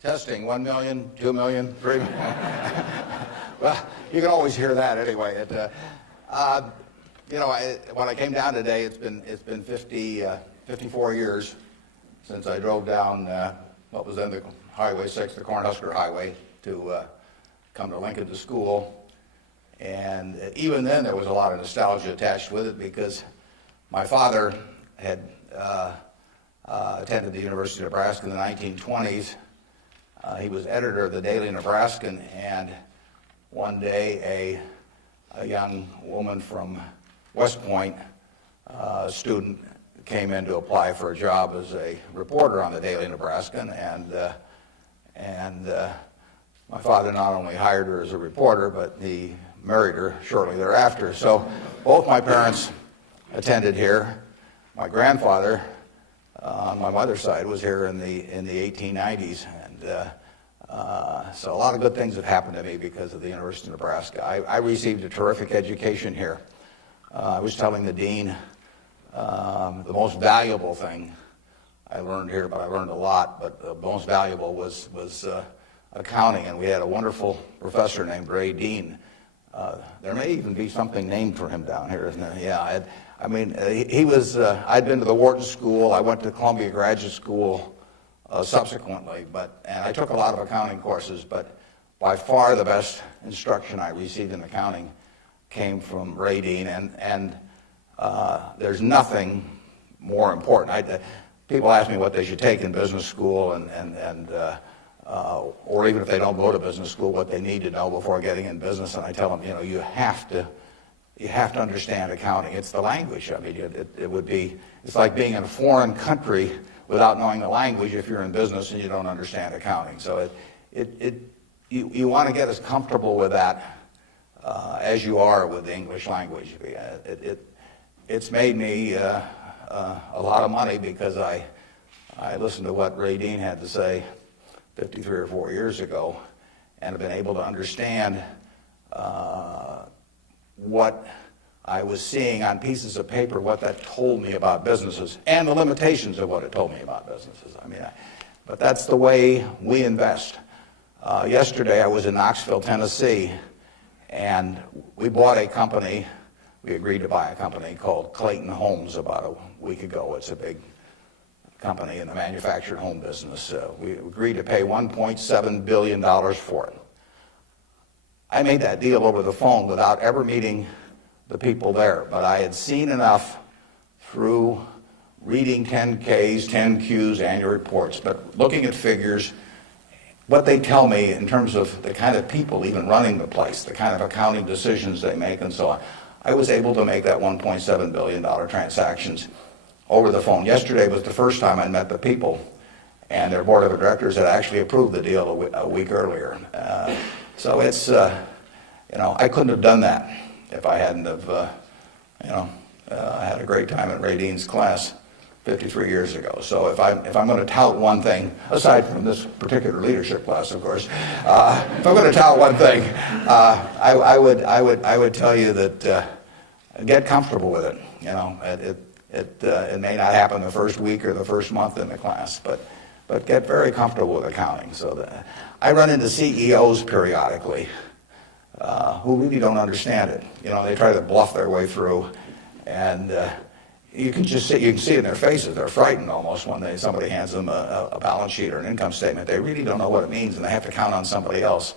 Testing, 1 million, 2 million, 3 million. Well, you can always hear that anyway. When I came down today, it's been 54 years since I drove down what was then the Highway 6, the Cornhusker Highway, to come to Lincoln to school. And even then, there was a lot of nostalgia attached with it because my father had attended the University of Nebraska in the 1920s. He was editor of the Daily Nebraskan, and one day a young woman from West Point, a student, came in to apply for a job as a reporter on the Daily Nebraskan, and my father not only hired her as a reporter, but he married her shortly thereafter. So both my parents attended here. My grandfather on my mother's side was here in the 1890s, and so a lot of good things have happened to me because of the University of Nebraska. I received a terrific education here. I was telling the dean the most valuable thing I learned here, but I learned a lot, but the most valuable was accounting, and we had a wonderful professor named Ray Dean. There may even be something named for him down here, isn't there? Yeah, he was, I'd been to the Wharton School, I went to Columbia Graduate School subsequently, and I took a lot of accounting courses, but by far the best instruction I received in accounting came from Ray Dean, and there's nothing more important. People ask me what they should take in business school, or even if they don't go to business school, what they need to know before getting in business, and I tell them, you have to understand accounting. It's the language. I mean, it's like being in a foreign country without knowing the language if you're in business and you don't understand accounting. So you want to get as comfortable with that as you are with the English language. It's made me a lot of money because I listened to what Ray Dean had to say 53 or 4 years ago and have been able to understand what I was seeing on pieces of paper, what that told me about businesses and the limitations of what it told me about businesses. But that's the way we invest. Yesterday I was in Knoxville, Tennessee, and we bought a company. We agreed to buy a company called Clayton Homes about a week ago. It's a big company in the manufactured home business. We agreed to pay $1.7 billion for it. I made that deal over the phone without ever meeting the people there, but I had seen enough through reading 10Ks, 10Qs, annual reports, but looking at figures, what they tell me in terms of the kind of people even running the place, the kind of accounting decisions they make and so on. I was able to make that $1.7 billion transactions over the phone. Yesterday was the first time I met the people, and their board of directors had actually approved the deal a week earlier. So it's, I couldn't have done that if I hadn't have, had a great time at Ray Dean's class 53 years ago. So if I'm going to tout one thing, aside from this particular leadership class, of course, if I'm going to tout one thing, I would tell you that get comfortable with it. It may not happen the first week or the first month in the class, but get very comfortable with accounting. So I run into CEOs periodically who really don't understand it. They try to bluff their way through, and you can see it in their faces. They're frightened almost when somebody hands them a balance sheet or an income statement. They really don't know what it means, and they have to count on somebody else.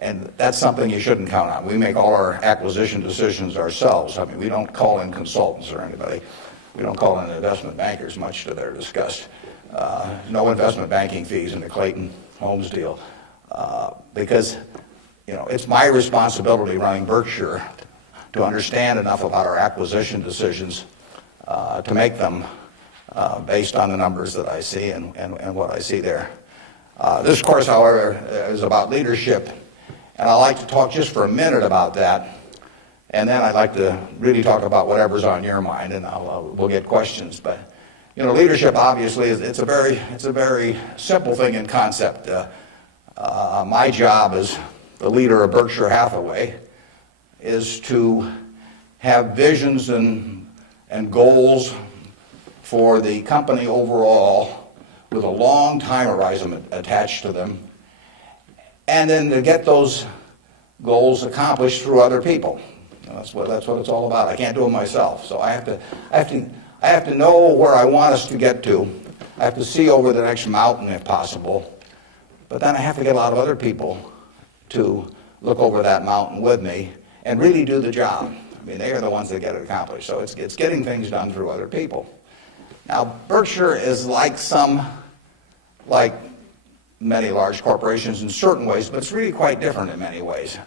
And that's something you shouldn't count on. We make all our acquisition decisions ourselves. We don't call in consultants or anybody. We don't call in investment bankers, much to their disgust. No investment banking fees in the Clayton Homes deal, because it's my responsibility running Berkshire to understand enough about our acquisition decisions to make them based on the numbers that I see and what I see there. This course, however, is about leadership, and I'd like to talk just for a minute about that, and then I'd like to really talk about whatever's on your mind, and we'll get questions. But leadership obviously it's a very simple thing in concept. My job as the leader of Berkshire Hathaway is to have visions and goals for the company overall with a long time horizon attached to them, and then to get those goals accomplished through other people. That's what it's all about. I can't do it myself, so I have to know where I want us to get to. I have to see over the next mountain if possible, but then I have to get a lot of other people to look over that mountain with me and really do the job. I mean, they are the ones that get it accomplished. So it's getting things done through other people. Now, Berkshire is like many large corporations in certain ways, but it's really quite different in many ways.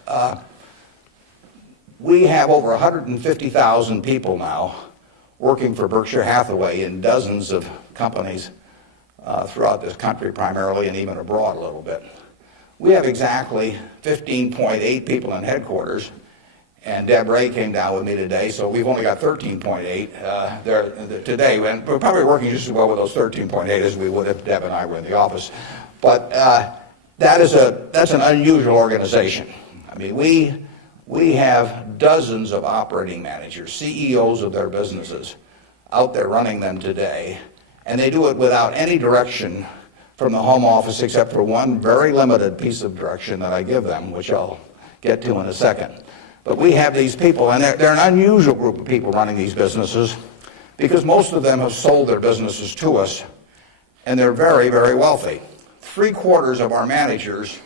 We have over 150,000 people now working for Berkshire Hathaway in dozens of companies throughout this country primarily, and even abroad a little bit. We have exactly 15.8 people in headquarters, and Deb Ray came down with me today, so we've only got 13.8 there today, and we're probably working just as well with those 13.8 as we would if Deb and I were in the office. But that's an unusual organization. I mean, we have dozens of operating managers, CEOs of their businesses, out there running them today, and they do it without any direction from the home office except for one very limited piece of direction that I give them, which I'll get to in a second. But we have these people, and they're an unusual group of people running these businesses because most of them have sold their businesses to us, and they're very, very wealthy. 3/4 of our managers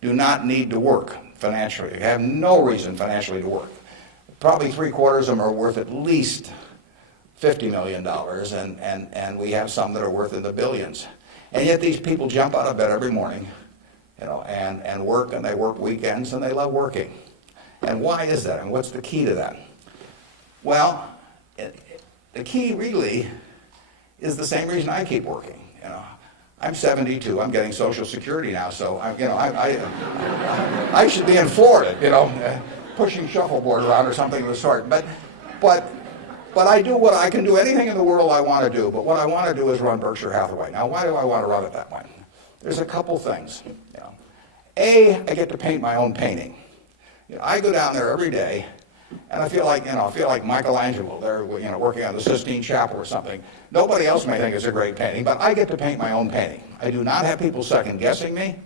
do not need to work financially. They have no reason financially to work. Probably 3/4 of them are worth at least $50 million, and we have some that are worth in the billions. And yet these people jump out of bed every morning, and work, and they work weekends, and they love working. And why is that? And what's the key to that? Well, the key really is the same reason I keep working. I'm 72. I'm getting Social Security now, so I should be in Florida, pushing shuffleboard around or something of the sort. But I do what I can do, anything in the world I want to do. But what I want to do is run Berkshire Hathaway. Now, why do I want to run it that way? There's a couple things. A, I get to paint my own painting. I go down there every day, and I feel like Michelangelo. They're working on the Sistine Chapel or something. Nobody else may think it's a great painting, but I get to paint my own painting. I do not have people second guessing me.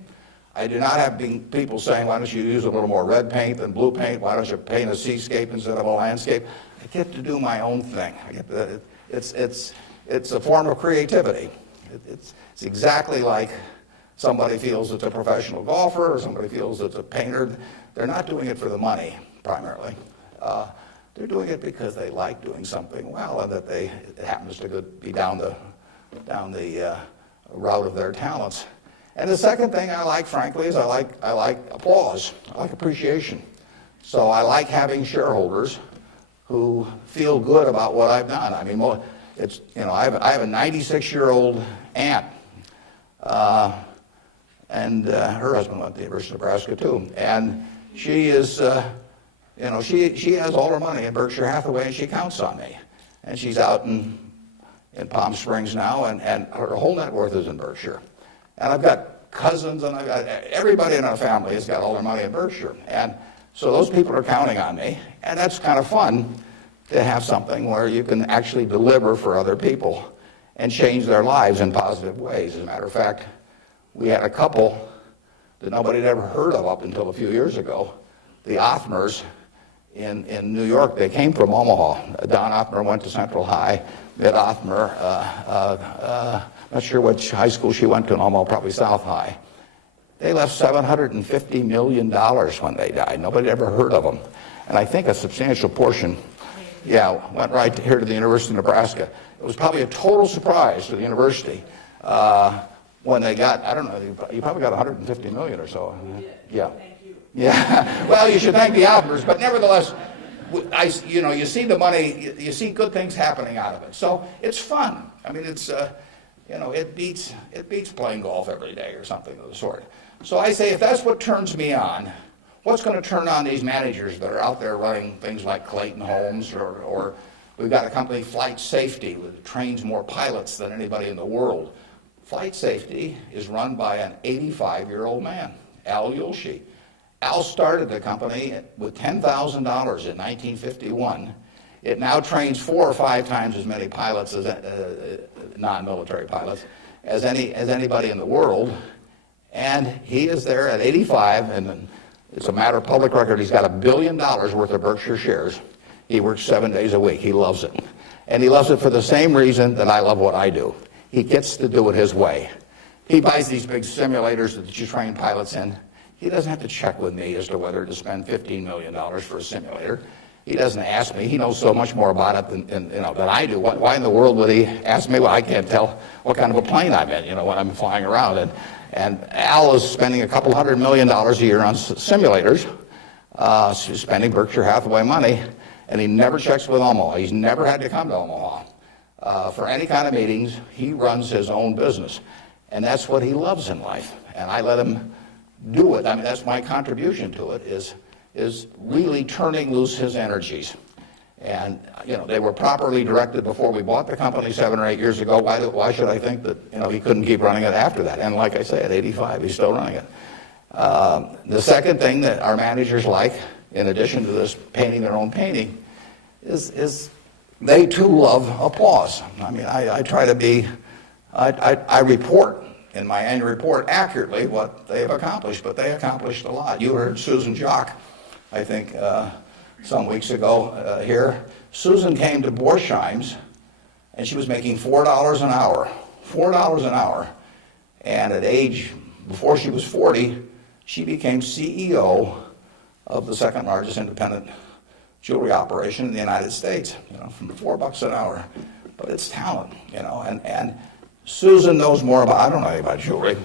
I do not have people saying, why don't you use a little more red paint than blue paint? Why don't you paint a seascape instead of a landscape? I get to do my own thing. It's a form of creativity. It's exactly like somebody feels it's a professional golfer or somebody feels it's a painter. They're not doing it for the money, primarily. They're doing it because they like doing something well, and that it happens to be down the route of their talents. And the second thing I like, frankly, is I like applause. I like appreciation. So I like having shareholders who feel good about what I've done. I mean, I have a 96-year-old aunt, and her husband went to the University of Nebraska too, and she is, she has all her money in Berkshire Hathaway, and she counts on me. And she's out in Palm Springs now, and her whole net worth is in Berkshire. And I've got cousins, and I've got everybody in our family has got all their money in Berkshire. And so those people are counting on me, and that's kind of fun to have something where you can actually deliver for other people and change their lives in positive ways. As a matter of fact, we had a couple that nobody had ever heard of up until a few years ago, the Othmers in New York. They came from Omaha. Don Othmer went to Central High. Mitt Othmer, not sure which high school she went to in Omaha, probably South High. They left $750 million when they died. Nobody had ever heard of them. And I think a substantial portion, went right here to the University of Nebraska. It was probably a total surprise to the university when they got, I don't know, you probably got $150 million or so. Yeah. Thank you. Yeah. Well, you should thank the Othmers, but nevertheless, you see the money, you see good things happening out of it. So it's fun. I mean, it's, it beats playing golf every day or something of the sort. So I say, if that's what turns me on, what's going to turn on these managers that are out there running things like Clayton Homes, or we've got a company, Flight Safety, that trains more pilots than anybody in the world. Flight Safety is run by an 85-year-old man, Al Yulshi. Al started the company with $10,000 in 1951. It now trains 4 or 5 times as many pilots, as non-military pilots, as anybody in the world. And he is there at 85, and it's a matter of public record. He's got $1 billion worth of Berkshire shares. He works 7 days a week. He loves it. And he loves it for the same reason that I love what I do. He gets to do it his way. He buys these big simulators that you train pilots in. He doesn't have to check with me as to whether to spend $15 million for a simulator. He doesn't ask me. He knows so much more about it than I do. Why in the world would he ask me? Well, I can't tell what kind of a plane I'm in, when I'm flying around. And Al is spending a couple $100 million a year on simulators, spending Berkshire Hathaway money, and he never checks with Omaha. He's never had to come to Omaha for any kind of meetings. He runs his own business, and that's what he loves in life. And I let him do it. I mean, that's my contribution to it, is really turning loose his energies. And, they were properly directed before we bought the company 7 or 8 years ago. Why should I think that, he couldn't keep running it after that? And like I say, at 85, he's still running it. The second thing that our managers like, in addition to this painting their own painting, is they too love applause. I mean, I try to be, I report in my annual report accurately what they have accomplished, but they accomplished a lot. You heard Susan Jock, I think, some weeks ago here. Susan came to Borsheim's, and she was making $4 an hour. $4 an hour. And at age, before she was 40, she became CEO of the second largest independent jewelry operation in the United States, from $4 an hour. But it's talent, and Susan knows more about, I don't know anything about jewelry,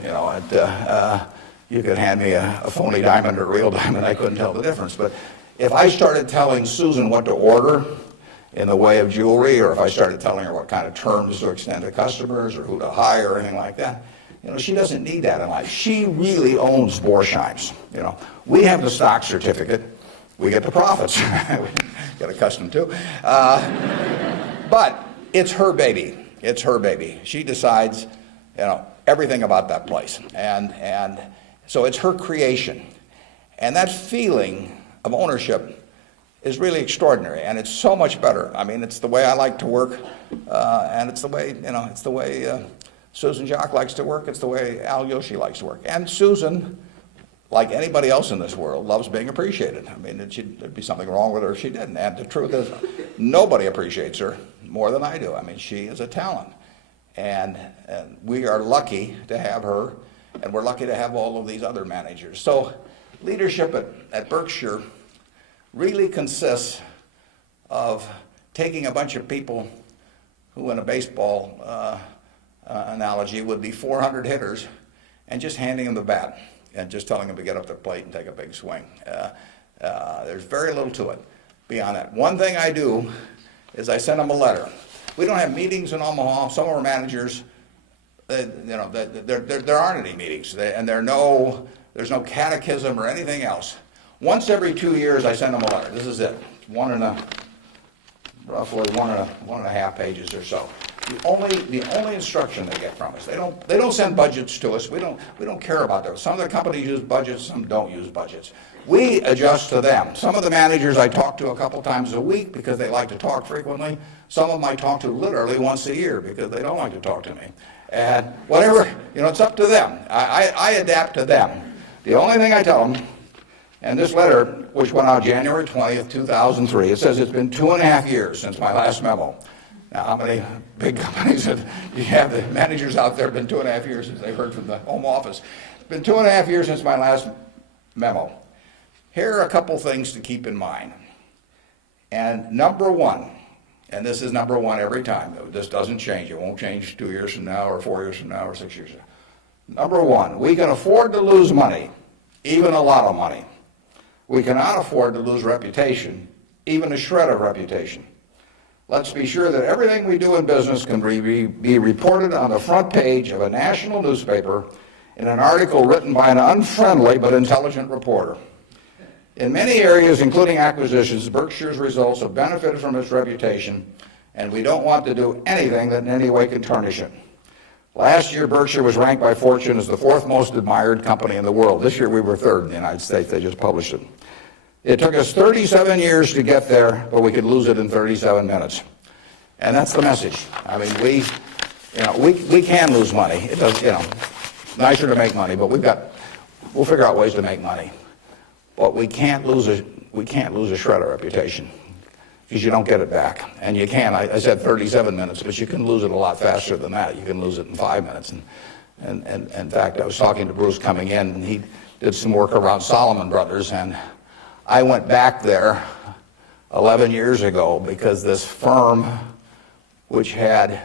you could hand me a phony diamond or a real diamond, I couldn't tell the difference. But if I started telling Susan what to order in the way of jewelry, or if I started telling her what kind of terms to extend to customers or who to hire or anything like that, she doesn't need that in life. She really owns Borsheim's. We have the stock certificate. We get the profits. We get accustomed to. But it's her baby. It's her baby. She decides, everything about that place. And so it's her creation. And that feeling of ownership is really extraordinary, and it's so much better. I mean, it's the way I like to work, and it's the way, Susan Jock likes to work. It's the way Al Yoshi likes to work. And Susan, like anybody else in this world, loves being appreciated. I mean, there'd be something wrong with her if she didn't. And the truth is, nobody appreciates her more than I do. I mean, she is a talent. And we are lucky to have her, and we're lucky to have all of these other managers. So leadership at Berkshire really consists of taking a bunch of people who, in a baseball analogy, would be 400 hitters, and just handing them the bat and just telling them to get up their plate and take a big swing. There's very little to it beyond that. One thing I do is I send them a letter. We don't have meetings in Omaha. Some of our managers, there aren't any meetings, and there's no catechism or anything else. Once every 2 years, I send them a letter. This is it, roughly one and a half pages or so. The only instruction they get from us. They don't send budgets to us. We don't care about those. Some of the companies use budgets, some don't use budgets. We adjust to them. Some of the managers I talk to a couple times a week because they like to talk frequently. Some of them I talk to literally once a year because they don't like to talk to me. And whatever, it's up to them. I adapt to them. The only thing I tell them, and this letter, which went out January 20th, 2003, it says it's been 2.5 years since my last memo. Now, how many big companies do you have? The managers out there have been 2.5 years since they've heard from the home office. It's been 2.5 years since my last memo. Here are a couple things to keep in mind. And number one, and this is number one every time, this doesn't change. It won't change 2 years from now or 4 years from now or 6 years from now. Number one, we can afford to lose money, even a lot of money. We cannot afford to lose reputation, even a shred of reputation. Let's be sure that everything we do in business can be reported on the front page of a national newspaper in an article written by an unfriendly but intelligent reporter. In many areas, including acquisitions, Berkshire's results have benefited from its reputation, and we don't want to do anything that in any way can tarnish it. Last year, Berkshire was ranked by Fortune as the 4th most admired company in the world. This year, we were 3rd in the United States. They just published it. It took us 37 years to get there, but we could lose it in 37 minutes. And that's the message. I mean, we can lose money. It does, nicer to make money, but we'll figure out ways to make money. But we can't lose a shred of reputation, because you don't get it back. And you can. I said 37 minutes, but you can lose it a lot faster than that. You can lose it in 5 minutes. And in fact, I was talking to Bruce coming in, and he did some work around Salomon Brothers, and I went back there 11 years ago because this firm, which had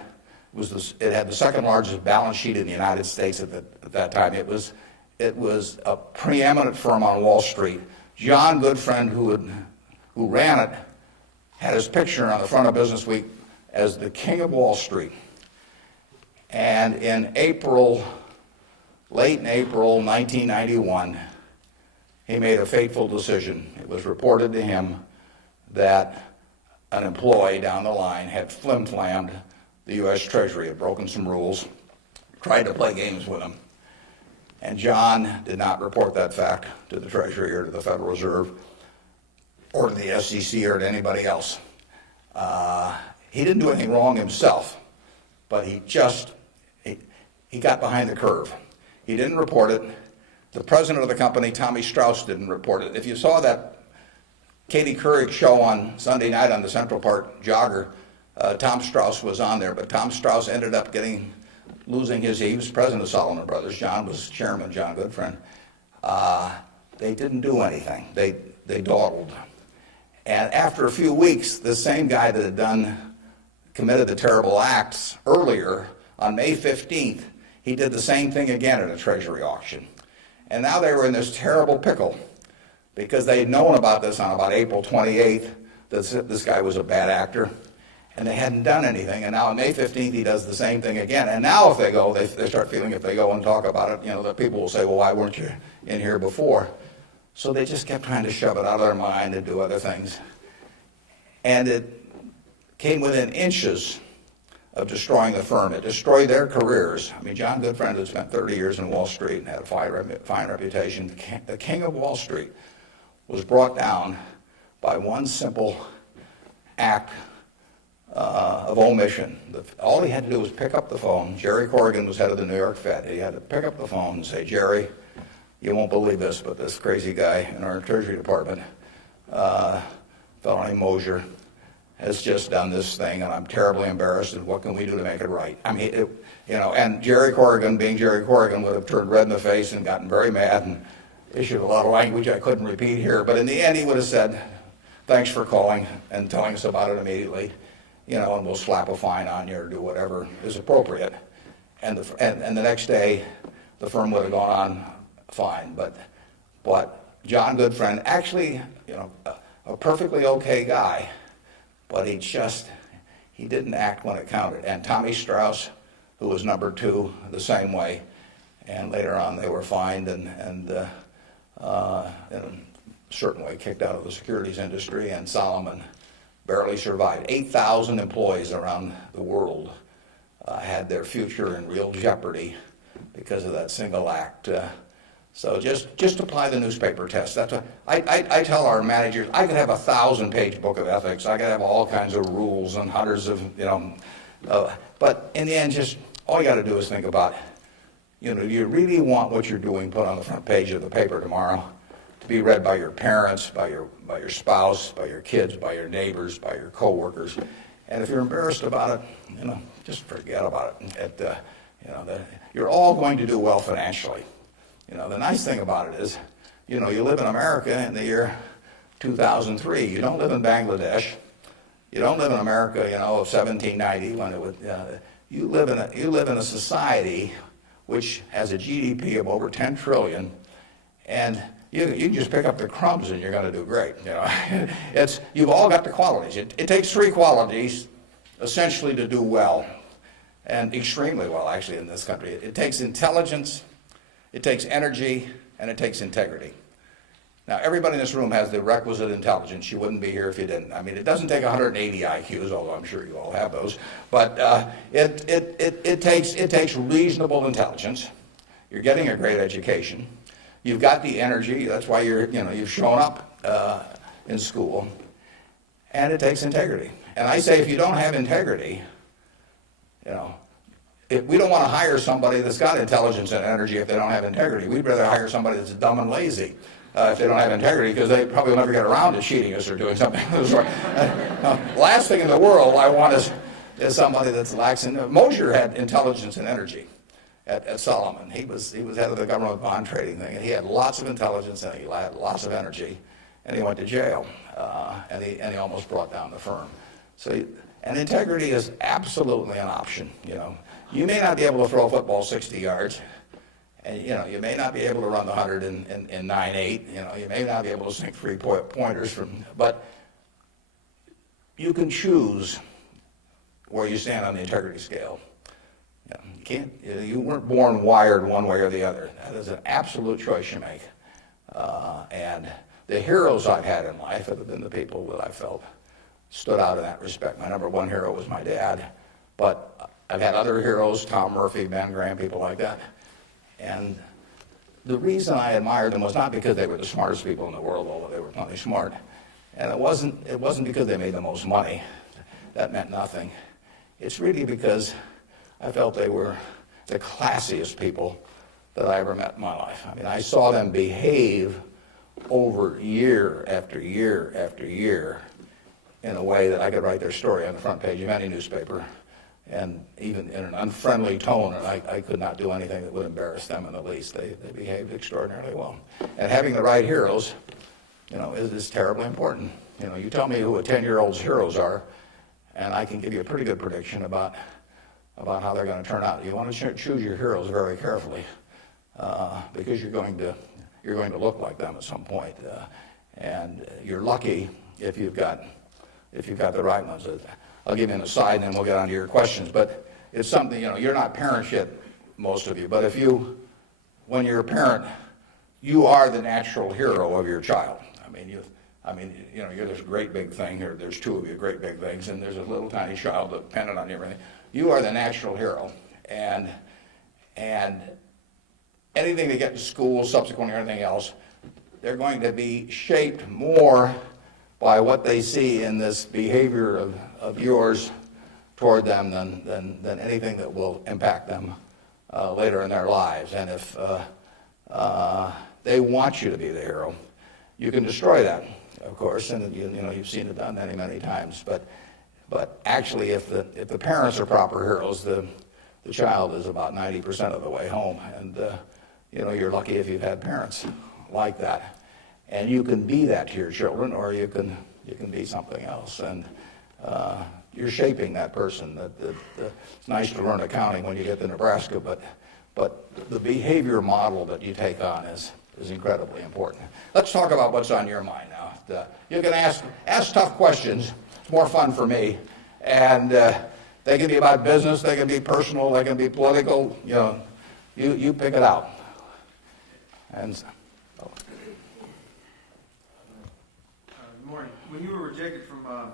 the 2nd largest balance sheet in the United States at that time. It was a preeminent firm on Wall Street. John Goodfriend, who ran it, had his picture on the front of Business Week as the king of Wall Street. And in late in April 1991, he made a fateful decision. It was reported to him that an employee down the line had flim-flammed the U.S. Treasury, had broken some rules, tried to play games with him. And John did not report that fact to the Treasury or to the Federal Reserve or to the SEC or to anybody else. He didn't do anything wrong himself, but he got behind the curve. He didn't report it. The president of the company, Tommy Strauss, didn't report it. If you saw that Katie Couric show on Sunday night on the Central Park Jogger, Tom Strauss was on there, but Tom Strauss ended up losing he was president of Salomon Brothers. John was chairman, John Goodfriend. They didn't do anything. They dawdled. And after a few weeks, the same guy that had committed the terrible acts earlier, on May 15th, he did the same thing again at a Treasury auction. And now they were in this terrible pickle because they had known about this on about April 28th, that this guy was a bad actor, and they hadn't done anything. And now on May 15th, he does the same thing again. And now if they go, they start feeling if they go and talk about it, that people will say, well, why weren't you in here before? So they just kept trying to shove it out of their mind and do other things. And it came within inches of destroying the firm. It destroyed their careers. I mean, John Goodfriend had spent 30 years in Wall Street and had a fine reputation. The king of Wall Street was brought down by one simple act of omission. All he had to do was pick up the phone. Jerry Corrigan was head of the New York Fed. He had to pick up the phone and say, Jerry, you won't believe this, but this crazy guy in our Treasury Department, a fellow named Mosier, has just done this thing, and I'm terribly embarrassed, and what can we do to make it right? I mean, and Jerry Corrigan, being Jerry Corrigan, would have turned red in the face and gotten very mad and issued a lot of language I couldn't repeat here, but in the end he would have said, thanks for calling and telling us about it immediately, and we'll slap a fine on you or do whatever is appropriate. And the next day, the firm would have gone on fine, but John Goodfriend, actually, a perfectly okay guy, but he didn't act when it counted. And Tommy Strauss, who was number 2, the same way. And later on, they were fined and in a certain way kicked out of the securities industry. And Salomon barely survived. 8,000 employees around the world had their future in real jeopardy because of that single act. So just apply the newspaper test. That's what I tell our managers. I could have a 1,000-page book of ethics. I could have all kinds of rules and hundreds of, but in the end, just all you got to do is think about, do you really want what you're doing put on the front page of the paper tomorrow to be read by your parents, by your spouse, by your kids, by your neighbors, by your coworkers? And if you're embarrassed about it, just forget about it. You're all going to do well financially. The nice thing about it is, you live in America in the year 2003. You don't live in Bangladesh. You don't live in America, of 1790 when it would. You live in a society which has a GDP of over 10 trillion, and you can just pick up the crumbs and you're going to do great. You've all got the qualities. It takes 3 qualities essentially to do well, and extremely well actually in this country. It takes intelligence, it takes energy, and it takes integrity. Now, everybody in this room has the requisite intelligence. You wouldn't be here if you didn't. I mean, it doesn't take 180 IQs, although I'm sure you all have those. But it takes reasonable intelligence. You're getting a great education. You've got the energy. That's why you've shown up in school. And it takes integrity. And I say, if you don't have integrity, we don't want to hire somebody that's got intelligence and energy if they don't have integrity. We'd rather hire somebody that's dumb and lazy if they don't have integrity, because they probably will never get around to cheating us or doing something. Last thing in the world I want is somebody that's lacks in. Mosher had intelligence and energy at Solomon. He was head of the government bond trading thing, and he had lots of intelligence and he had lots of energy, and he went to jail, and he almost brought down the firm. So, and integrity is absolutely an option. You may not be able to throw a football 60 yards. And you may not be able to run the 100 in 9.8. You may not be able to sink 3-pointers but you can choose where you stand on the integrity scale. You can't. You weren't born wired one way or the other. That is an absolute choice you make. And the heroes I've had in life have been the people that I felt stood out in that respect. My number one hero was my dad, but I've had other heroes: Tom Murphy, Ben Graham, people like that. And the reason I admired them was not because they were the smartest people in the world, although they were plenty smart. And it wasn't because they made the most money. That meant nothing. It's really because I felt they were the classiest people that I ever met in my life. I mean, I saw them behave over year after year after year in a way that I could write their story on the front page of any newspaper, and even in an unfriendly tone, and I could not do anything that would embarrass them in the least. They behaved extraordinarily well. And having the right heroes, is terribly important. You tell me who a 10-year-old's heroes are, and I can give you a pretty good prediction about how they're going to turn out. You want to choose your heroes very carefully, because you're going to look like them at some point, and you're lucky if you've got the right ones. I'll give you an aside, and then we'll get on to your questions. But it's something, you're not parents yet, most of you. But when you're a parent, you are the natural hero of your child. You're this great big thing, or there's two of you great big things, and there's a little tiny child dependent on you and everything. You are the natural hero. And anything they get to school, subsequently, or anything else, they're going to be shaped more by what they see in this behavior of yours toward them than anything that will impact them later in their lives. And if they want you to be the hero, you can destroy that, of course, and you've seen it done many, many times. But actually, if the parents are proper heroes, the child is about 90% of the way home. And you're lucky if you've had parents like that. And you can be that to your children, or you can be something else. And you're shaping that person. It's nice to learn accounting when you get to Nebraska, but the behavior model that you take on is incredibly important. Let's talk about what's on your mind now. You can ask tough questions. It's more fun for me. And they can be about business, they can be personal, they can be political. You pick it out. And Good morning. When you were rejected from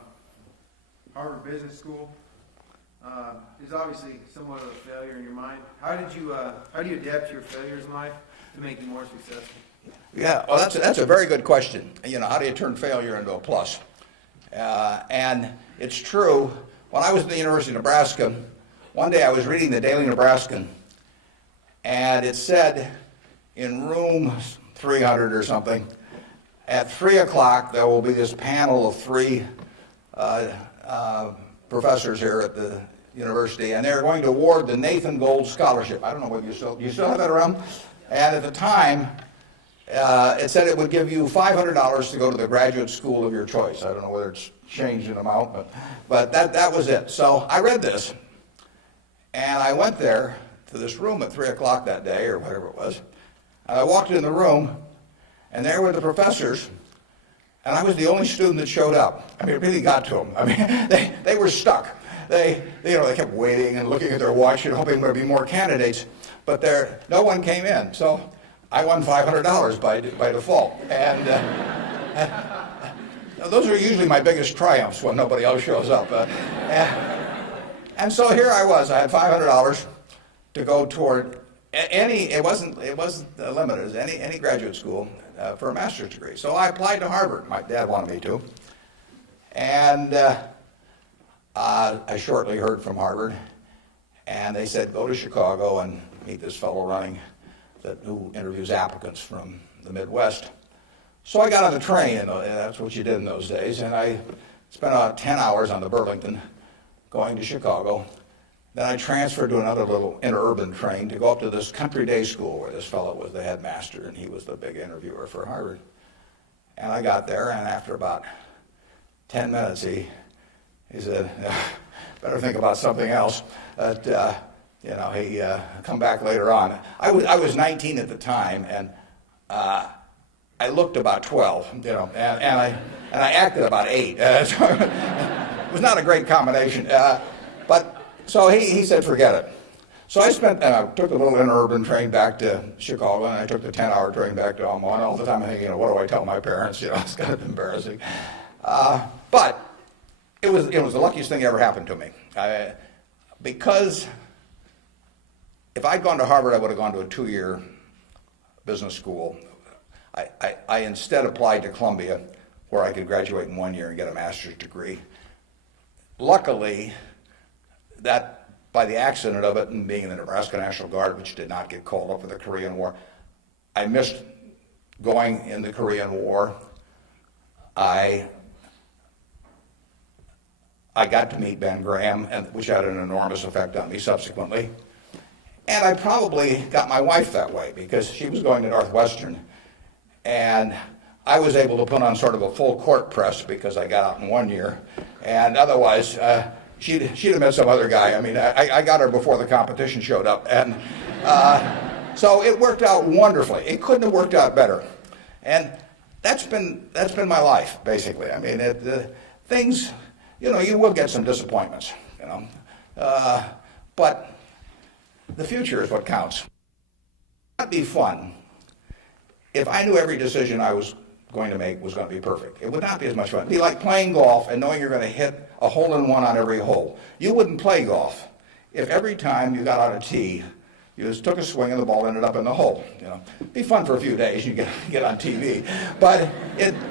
Harvard Business School, is obviously somewhat of a failure in your mind. How do you adapt to your failures in life to make you more successful? Yeah, well, that's a very good question. How do you turn failure into a plus? And it's true. When I was at the University of Nebraska, one day I was reading the Daily Nebraskan, and it said in room 300 or something, at 3 o'clock there will be this panel of 3 professors here at the university, and they're going to award the Nathan Gold Scholarship. I don't know whether you still have that around. And at the time, it said it would give you $500 to go to the graduate school of your choice. I don't know whether it's changed in amount, but that was it. So I read this, and I went there to this room at 3 o'clock that day, or whatever it was, and I walked in the room, and there were the professors, and I was the only student that showed up. I mean, it really got to them. I mean, they were stuck. They kept waiting and looking at their watch and hoping there would be more candidates, but no one came in. So I won $500 by default. And those are usually my biggest triumphs when nobody else shows up. And so here I was. I had $500 to go toward it wasn't limited. It was any graduate school for a master's degree. So I applied to Harvard. My dad wanted me to. And I shortly heard from Harvard. And they said, go to Chicago and meet this fellow who interviews applicants from the Midwest. So I got on the train, and that's what you did in those days, and I spent about 10 hours on the Burlington going to Chicago. Then I transferred to another little interurban train to go up to this country day school where this fellow was the headmaster, and he was the big interviewer for Harvard. And I got there, and after about 10 minutes, he said, better think about something else. But, he come back later on. I was 19 at the time, and I looked about 12, and I acted about 8. So it was not a great combination. So he said, forget it. So I took the little interurban train back to Chicago, and I took the 10-hour train back to Omaha. And all the time I'm thinking, what do I tell my parents? It's kind of embarrassing. But it was the luckiest thing that ever happened to me. Because if I'd gone to Harvard, I would have gone to a 2-year business school. I instead applied to Columbia, where I could graduate in 1 year and get a master's degree. Luckily, that by the accident of it and being in the Nebraska National Guard, which did not get called up for the Korean War, I missed going in the Korean War. I got to meet Ben Graham, which had an enormous effect on me subsequently. And I probably got my wife that way because she was going to Northwestern. And I was able to put on sort of a full court press because I got out in 1 year. And otherwise, she'd have met some other guy. I mean, I got her before the competition showed up. And so it worked out wonderfully. It couldn't have worked out better. And that's been my life, basically. I mean, things, you will get some disappointments, but the future is what counts. It'd be fun if I knew every decision I was going to make was going to be perfect. It would not be as much fun. It'd be like playing golf and knowing you're going to hit a hole-in-one on every hole. You wouldn't play golf if every time you got on a tee, you just took a swing and the ball ended up in the hole. It'd be fun for a few days. You get on TV, but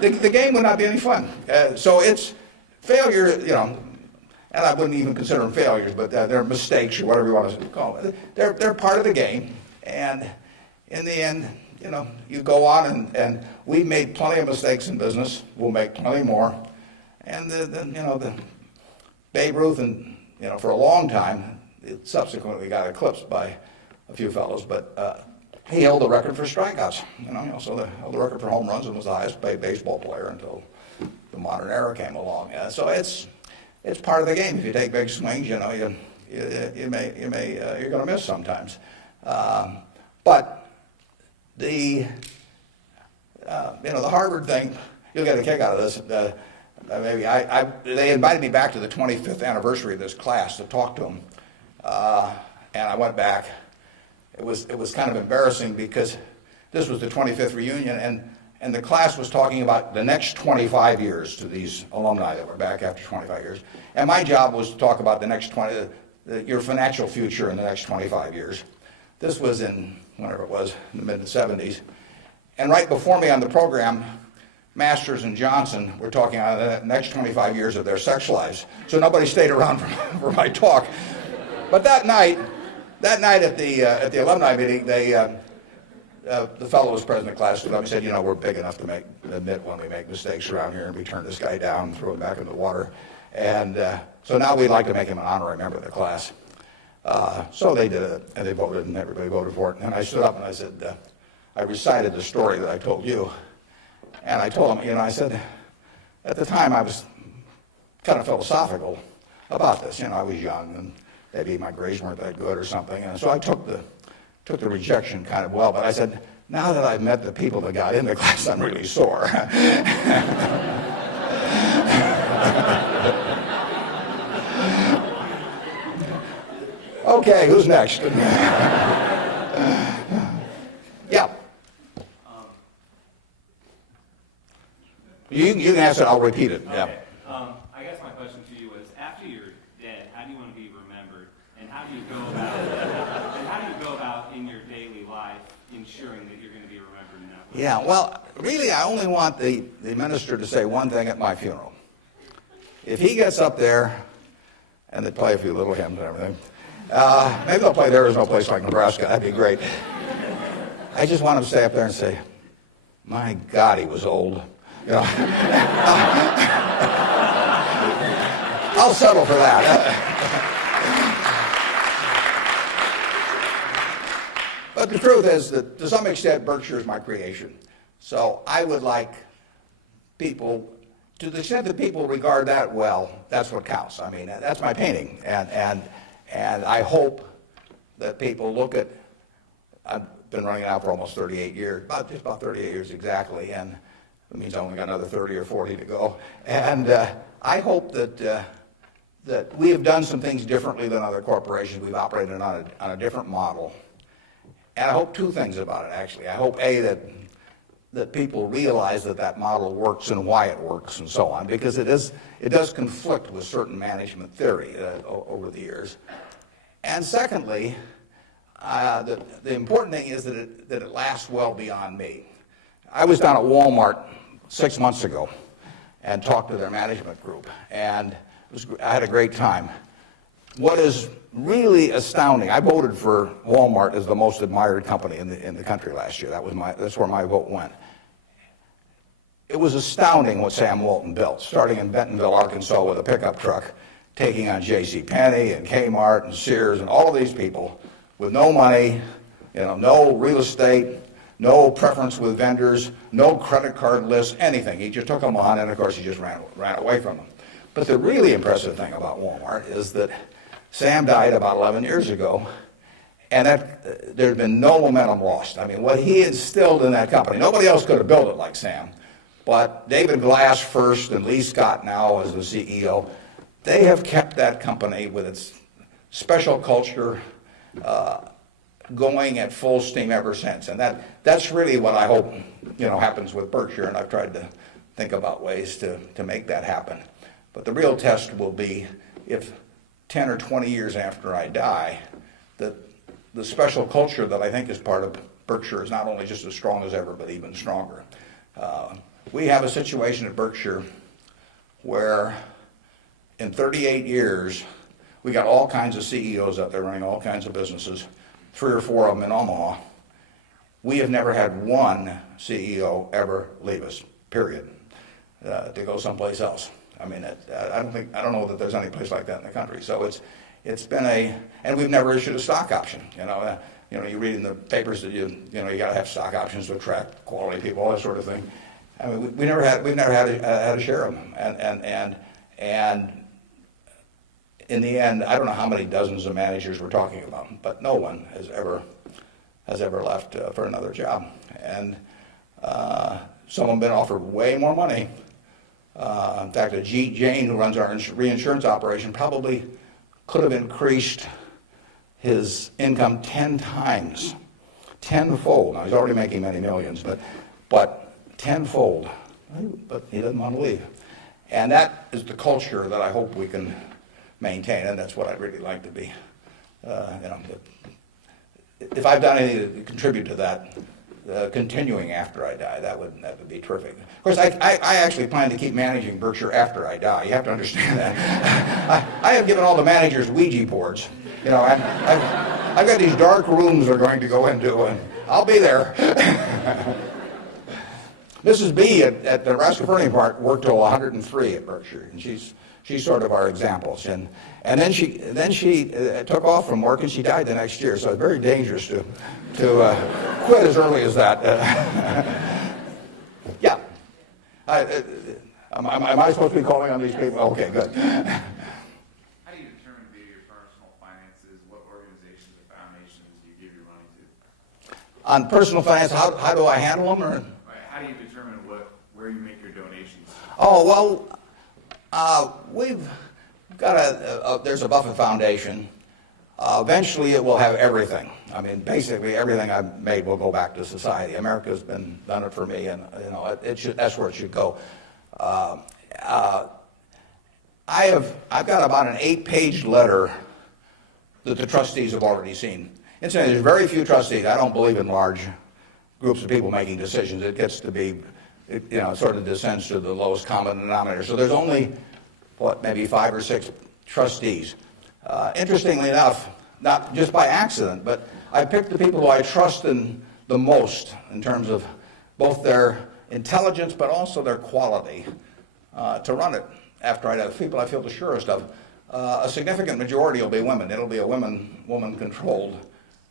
the game would not be any fun. So it's failure, and I wouldn't even consider them failures, but they're mistakes or whatever you want to call them. They're part of the game, and in the end, you go on, and we've made plenty of mistakes in business. We'll make plenty more, and the Babe Ruth, and for a long time, it subsequently got eclipsed by a few fellows, but he held the record for strikeouts. He also held the record for home runs and was the highest paid baseball player until the modern era came along. So it's part of the game. If you take big swings, you're going to miss sometimes. But the Harvard thing, you'll get a kick out of this. They invited me back to the 25th anniversary of this class to talk to them, and I went back. It was kind of embarrassing because this was the 25th reunion, and the class was talking about the next 25 years to these alumni that were back after 25 years. And my job was to talk about the next your financial future in the next 25 years. This was in, whenever it was, in the mid-70s. And right before me on the program, Masters and Johnson were talking about the next 25 years of their sex lives. So nobody stayed around for my talk. But that night at the alumni meeting, the fellow who was president of the class stood up and said, we're big enough to admit when we make mistakes around here, and we turn this guy down and throw him back in the water. And so now we'd like to make him an honorary member of the class. So they did it, and they voted, and everybody voted for it. And I stood up and I said, I recited the story that I told you. And I told him, I said, at the time I was kind of philosophical about this. I was young, and maybe my grades weren't that good or something. And so I took the rejection kind of well. But I said, now that I've met the people that got in the class, I'm really sore. Okay, who's next? Yeah. You can ask it, I'll repeat it. Okay. Yeah. I guess my question to you was, after you're dead, how do you want to be remembered, and how do you go about in your daily life ensuring that you're going to be remembered in that way? Yeah, well, really, I only want the minister to say one thing at my funeral. If he gets up there, and they play a few little hymns and everything, maybe they'll play There Is No Place Like Nebraska. That'd be great. I just want him to stay up there and say, my God, he was old. You know. I'll settle for that. But the truth is that, to some extent, Berkshire is my creation. So I would like people, to the extent that people regard that well, that's what counts. I mean, that's my painting. And I hope that people look at, I've been running it out for almost 38 years, just about 38 years exactly, and it means I only got another 30 or 40 to go. And I hope that we have done some things differently than other corporations. We've operated on a different model. And I hope two things about it, actually. I hope, A, that people realize that model works and why it works and so on, because it does conflict with certain management theory over the years. And secondly, the important thing is that it lasts well beyond me. I was down at Walmart 6 months ago and talked to their management group, and I had a great time. What is really astounding, I voted for Walmart as the most admired company in the country last year. That's where my vote went. It was astounding what Sam Walton built, starting in Bentonville, Arkansas with a pickup truck, taking on JCPenney and Kmart and Sears and all of these people with no money, no real estate, no preference with vendors, no credit card list, anything. He just took them on, and of course he just ran away from them. But the really impressive thing about Walmart is that Sam died about 11 years ago, and there had been no momentum lost. I mean, what he instilled in that company, nobody else could have built it like Sam, but David Glass first and Lee Scott now as the CEO, they have kept that company with its special culture going at full steam ever since. And that's really what I hope happens with Berkshire, and I've tried to think about ways to make that happen. But the real test will be if 10 or 20 years after I die, that the special culture that I think is part of Berkshire is not only just as strong as ever, but even stronger. We have a situation at Berkshire where in 38 years, we got all kinds of CEOs out there running all kinds of businesses, 3 or 4 of them in Omaha. We have never had one CEO ever leave us, period, to go someplace else. I mean, I don't know that there's any place like that in the country. So it's been and we've never issued a stock option. You read in the papers that you got to have stock options to attract quality people, all that sort of thing. I mean, we've never had a share of them, and in the end, I don't know how many dozens of managers we're talking about, but no one has ever left for another job, and some have been offered way more money. In fact, Ajit Jain, who runs our reinsurance operation, probably could have increased his income 10 times, tenfold. Now, he's already making many millions, but tenfold. But he doesn't want to leave. And that is the culture that I hope we can maintain, and that's what I'd really like to be. If I've done anything to contribute to that, continuing after I die, that would be terrific. Of course, I actually plan to keep managing Berkshire after I die. You have to understand that. I have given all the managers Ouija boards. I've got these dark rooms they're going to go into, and I'll be there. Mrs. B at the Nebraska Furniture Park worked till 103 at Berkshire, and she's sort of our examples. And then she took off from work, and she died the next year. So it's very dangerous to quit as early as that. Yeah. Am I supposed to be calling on these people? Okay, good. How do you determine via your personal finances what organizations or foundations you give your money to? On personal finance, how do I handle them? Or? How do you determine where you make your donations? Oh, well, we've got there's a Buffett Foundation. Eventually it will have everything. I mean, basically everything I've made will go back to society. America's done it for me, and that's where it should go. I've got about an 8-page letter that the trustees have already seen. Incidentally, there's very few trustees. I don't believe in large groups of people making decisions. It gets to be, it sort of descends to the lowest common denominator. So there's only, maybe 5 or 6 trustees. Interestingly enough, not just by accident, but I picked the people who I trust in the most in terms of both their intelligence but also their quality to run it. After I have people I feel the surest of, a significant majority will be women. It'll be a woman-controlled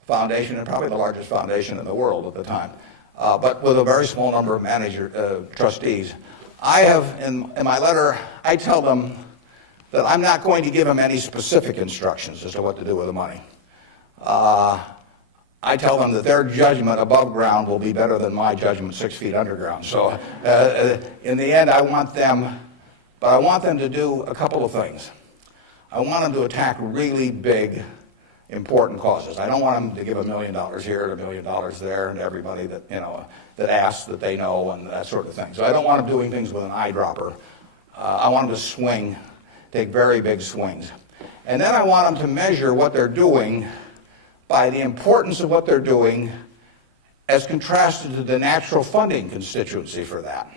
foundation, and probably the largest foundation in the world at the time, but with a very small number of trustees. I have, in my letter, I tell them that I'm not going to give them any specific instructions as to what to do with the money. I tell them that their judgment above ground will be better than my judgment 6 feet underground. So in the end, I want them to do a couple of things. I want them to attack really big, important causes. I don't want them to give $1 million here and $1 million there and everybody that, that asks that they know and that sort of thing. So I don't want them doing things with an eyedropper. I want them to swing, take very big swings. And then I want them to measure what they're doing by the importance of what they're doing as contrasted to the natural funding constituency for that.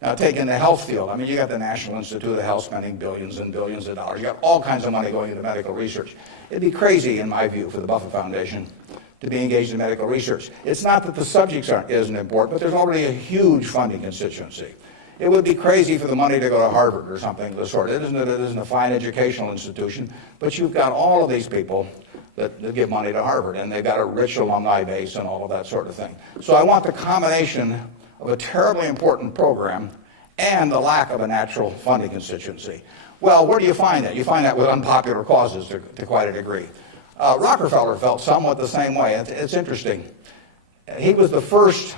Now, taking the health field, you got the National Institute of Health spending billions and billions of dollars. You got all kinds of money going into medical research. It'd be crazy, in my view, for the Buffett Foundation to be engaged in medical research. It's not that the subjects isn't important, but there's already a huge funding constituency. It would be crazy for the money to go to Harvard or something of the sort. It isn't a fine educational institution, but you've got all of these people that give money to Harvard, and they've got a rich alumni base and all of that sort of thing. So I want the combination of a terribly important program and the lack of a natural funding constituency. Well, where do you find that? You find that with unpopular causes to quite a degree. Rockefeller felt somewhat the same way. It's interesting. He was the first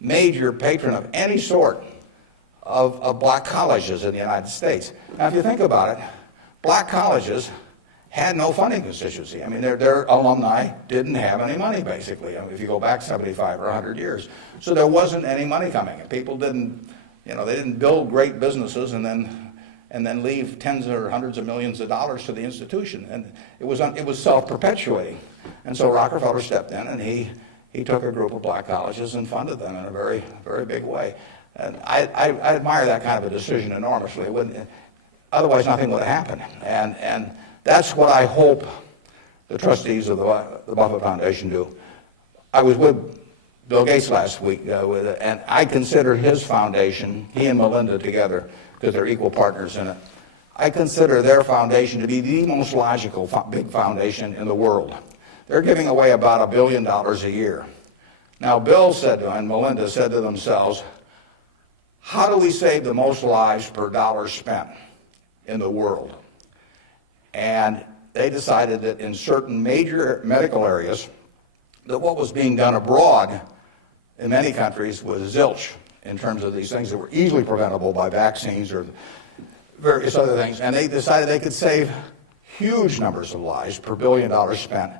major patron of any sort of black colleges in the United States. Now, if you think about it, black colleges had no funding constituency. Their alumni didn't have any money, basically, if you go back 75 or 100 years. So there wasn't any money coming. People didn't, they didn't build great businesses and then leave tens or hundreds of millions of dollars to the institution. And it was self-perpetuating. And so Rockefeller stepped in, and he took a group of black colleges and funded them in a very, very big way. And I admire that kind of a decision enormously. Otherwise, nothing would have happened. And that's what I hope the trustees of the Buffett Foundation do. I was with Bill Gates last week, and I consider his foundation, he and Melinda together, because they're equal partners in it, I consider their foundation to be the most logical big foundation in the world. They're giving away about $1 billion a year. Now, Bill said to, and Melinda said to themselves, how do we save the most lives per dollar spent in the world? And they decided that in certain major medical areas, that what was being done abroad in many countries was zilch in terms of these things that were easily preventable by vaccines or various other things. And they decided they could save huge numbers of lives per $1 billion spent.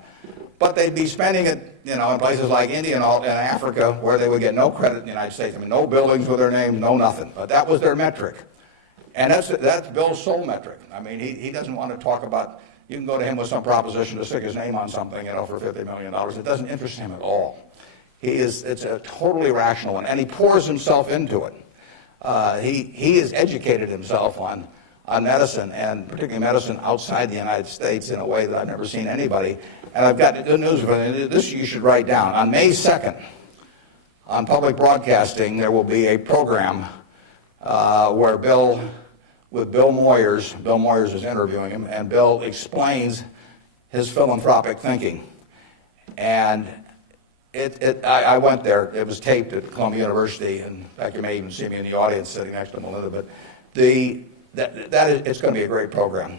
But they'd be spending it, in places like India and Africa, where they would get no credit in the United States. No buildings with their name, no nothing. But that was their metric. And that's Bill's sole metric. He doesn't want to talk about, you can go to him with some proposition to stick his name on something, for $50 million. It doesn't interest him at all. It's a totally rational one, and he pours himself into it. He has educated himself on medicine, and particularly medicine outside the United States, in a way that I've never seen anybody. And I've got good news for you. This you should write down. On May 2nd, on public broadcasting, there will be a program where Bill Moyers is interviewing him, and Bill explains his philanthropic thinking. And I went there. It was taped at Columbia University, and in fact, you may even see me in the audience sitting next to Melinda. But it's going to be a great program.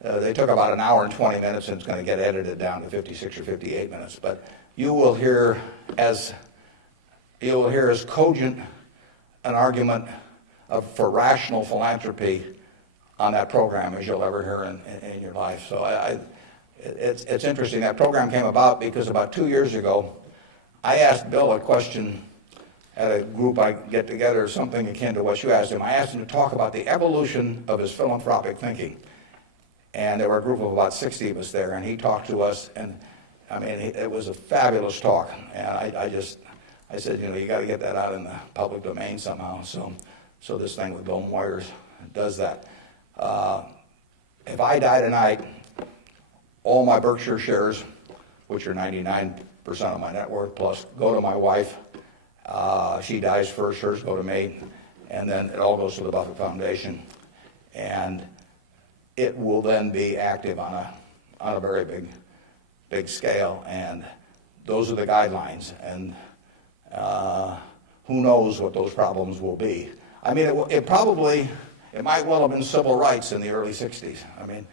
They took about an hour and 20 minutes, and it's going to get edited down to 56 or 58 minutes. But you will hear as cogent an argument for rational philanthropy on that program as you'll ever hear in your life. So it's interesting. That program came about because about 2 years ago, I asked Bill a question, at a group I get together, something akin to what you asked him. I asked him to talk about the evolution of his philanthropic thinking. And there were a group of about 60 of us there, and he talked to us, and I mean, it was a fabulous talk. And I said, you know, you got to get that out in the public domain somehow. So this thing with Bill Moyers does that. If I die tonight, all my Berkshire shares, which are 99% of my net worth plus, go to my wife. She dies first, hers go to me, and then it all goes to the Buffett Foundation. And it will then be active on a very big scale, and those are the guidelines. And who knows what those problems will be. I mean, it might well have been civil rights in the early 60s. I mean,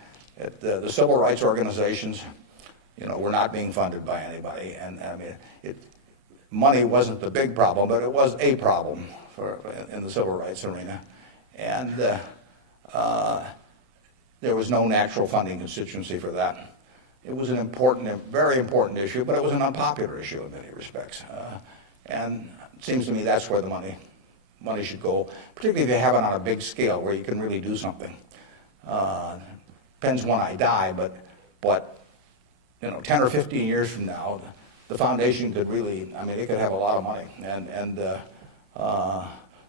the civil rights organizations, you know, were not being funded by anybody. And I mean, money wasn't the big problem, but it was a problem in the civil rights arena. And there was no natural funding constituency for that. It was a very important issue, but it was an unpopular issue in many respects. And it seems to me that's where the money should go, particularly if you have it on a big scale where you can really do something. Depends when I die, but you know, 10 or 15 years from now, the foundation could really, I mean, it could have a lot of money, and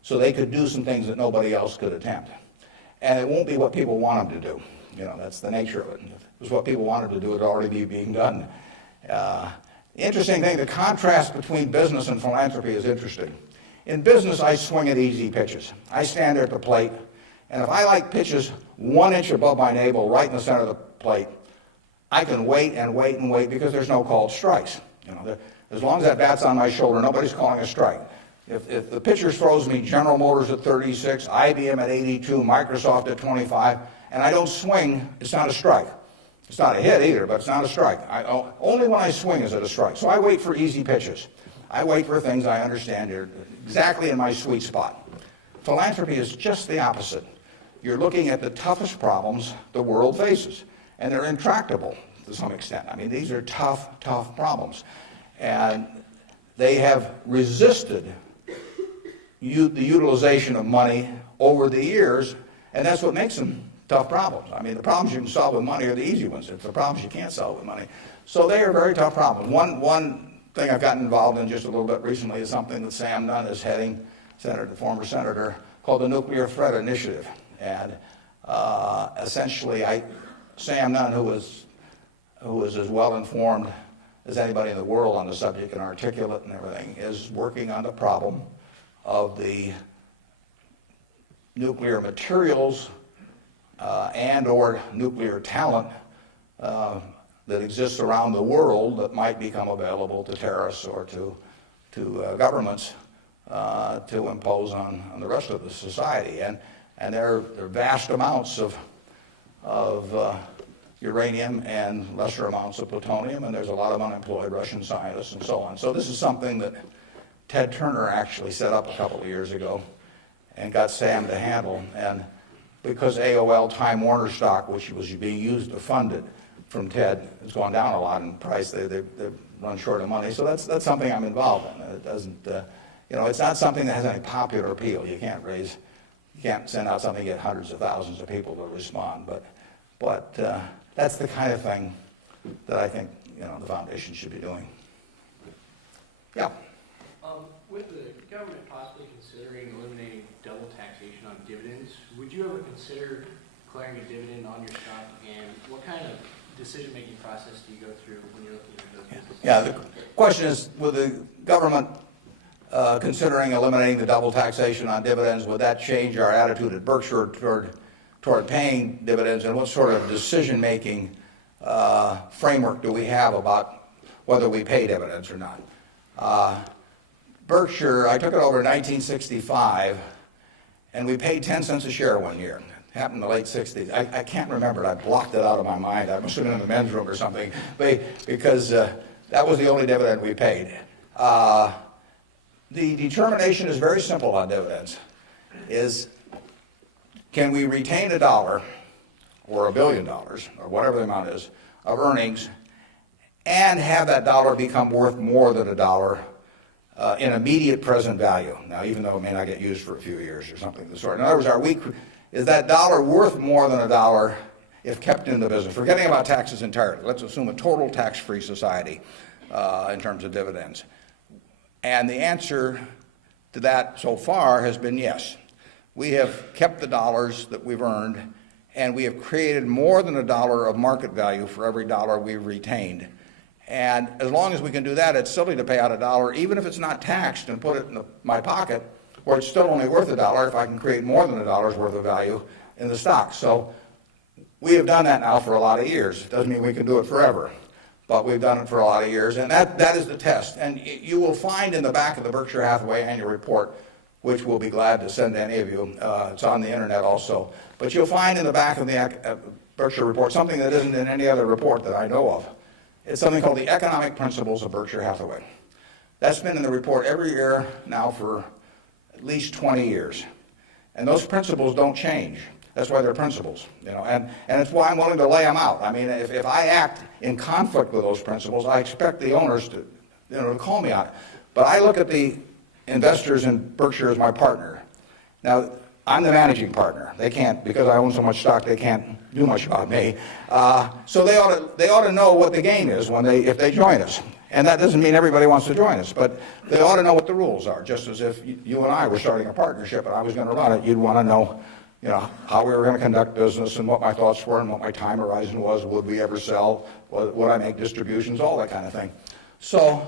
so they could do some things that nobody else could attempt. And it won't be what people want them to do. You know, that's the nature of it. If it was what people wanted to do, it would already be being done. The interesting thing, the contrast between business and philanthropy is interesting. In business, I swing at easy pitches. I stand there at the plate, and if I like pitches 1 inch above my navel, right in the center of the plate, I can wait and wait and wait because there's no called strikes. You know, as long as that bat's on my shoulder, nobody's calling a strike. If the pitcher throws me General Motors at 36, IBM at 82, Microsoft at 25, and I don't swing, it's not a strike. It's not a hit either, but it's not a strike. Only when I swing is it a strike. So I wait for easy pitches. I wait for things I understand are exactly in my sweet spot. Philanthropy is just the opposite. You're looking at the toughest problems the world faces, and they're intractable to some extent. I mean, these are tough problems. And they have resisted the utilization of money over the years, and that's what makes them tough problems. I mean, the problems you can solve with money are the easy ones. It's the problems you can't solve with money. So they are very tough problems. One thing I've gotten involved in just a little bit recently is something that Sam Nunn is heading, the former senator, called the Nuclear Threat Initiative. And essentially, Sam Nunn, who is as well informed as anybody in the world on the subject and articulate and everything, is working on the problem of the nuclear materials and or nuclear talent that exists around the world that might become available to terrorists or to governments to impose on the rest of the society. And there are vast amounts of uranium and lesser amounts of plutonium, and there's a lot of unemployed Russian scientists and so on. So this is something that Ted Turner actually set up a couple of years ago and got Sam to handle. And because AOL Time Warner stock, which was being used to fund it from Ted, has gone down a lot in price, they've run short of money. So that's something I'm involved in. It doesn't, you know, it's not something that has any popular appeal. You can't send out something and get hundreds of thousands of people to respond. But that's the kind of thing that I think, you know, the foundation should be doing. Yeah. With the government possibly considering eliminating double taxation on dividends, would you ever consider declaring a dividend on your stock? And what kind of decision-making process do you go through when you're looking at those businesses? Yeah, the question is, with the government considering eliminating the double taxation on dividends, would that change our attitude at Berkshire toward paying dividends, and what sort of decision-making framework do we have about whether we pay dividends or not? Berkshire, I took it over in 1965, and we paid 10 cents a share one year. It happened in the late 60s. I can't remember it. I blocked it out of my mind. I must have been in the men's room or something, because that was the only dividend we paid. The determination is very simple on dividends. Can we retain $1 or $1 billion, or whatever the amount is, of earnings, and have that dollar become worth more than $1 in immediate present value. Now, even though it may not get used for a few years or something of the sort. In other words, is that dollar worth more than a dollar if kept in the business? Forgetting about taxes entirely. Let's assume a total tax-free society in terms of dividends. And the answer to that so far has been yes. We have kept the dollars that we've earned, and we have created more than a dollar of market value for every dollar we've retained. And as long as we can do that, it's silly to pay out a dollar, even if it's not taxed, and put it in my pocket, where it's still only worth a dollar if I can create more than a dollar's worth of value in the stock. So we have done that now for a lot of years. It doesn't mean we can do it forever, but we've done it for a lot of years, and that is the test. And you will find in the back of the Berkshire Hathaway annual report, which we'll be glad to send to any of you. It's on the internet also. But you'll find in the back of the Berkshire report something that isn't in any other report that I know of. It's something called the Economic Principles of Berkshire Hathaway. That's been in the report every year now for at least 20 years. And those principles don't change. That's why they're principles, and it's why I'm willing to lay them out. I mean, if I act in conflict with those principles, I expect the owners to, to call me on it. But I look at the investors in Berkshire as my partner. Now, I'm the managing partner. They can't, because I own so much stock, they can't do much about me. So they ought to know what the game is if they join us. And that doesn't mean everybody wants to join us, but they ought to know what the rules are. Just as if you and I were starting a partnership and I was going to run it, you'd want to know, how we were going to conduct business and what my thoughts were and what my time horizon was. Would we ever sell? Would I make distributions? All that kind of thing. So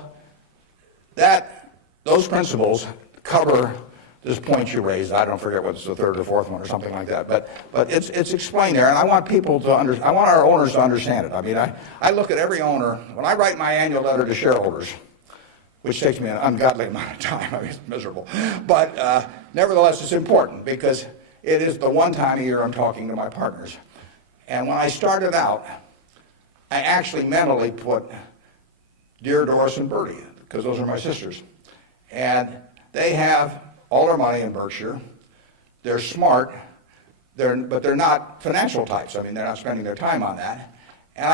those principles cover this point you raised. I don't forget what's the third or fourth one or something like that, but it's explained there, and I want people to I want our owners to understand it. I mean, I look at every owner when I write my annual letter to shareholders, which takes me an ungodly amount of time. I mean, it's miserable, but nevertheless, it's important because it is the one time a year I'm talking to my partners. And when I started out, I actually mentally put Dear Doris and Bertie, because those are my sisters, and they have all their money in Berkshire. They're smart, but they're not financial types. I mean, they're not spending their time on that. And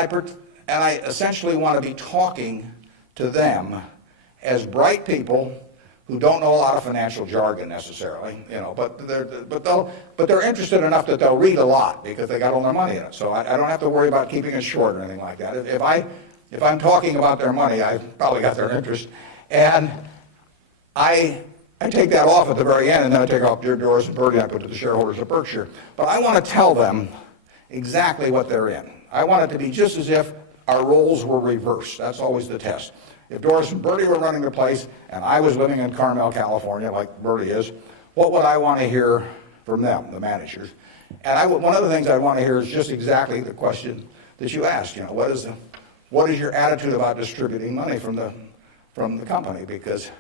I essentially want to be talking to them as bright people who don't know a lot of financial jargon necessarily, but they're interested enough that they'll read a lot because they got all their money in it. So I don't have to worry about keeping it short or anything like that. If I'm talking about their money, I've probably got their interest, and I take that off at the very end, and then I take off Dear Doris and Bertie, and I put to the shareholders of Berkshire. But I want to tell them exactly what they're in. I want it to be just as if our roles were reversed. That's always the test. If Doris and Bertie were running the place, and I was living in Carmel, California, like Bertie is, what would I want to hear from them, the managers? And one of the things I want to hear is just exactly the question that you asked. What is your attitude about distributing money from the company? Because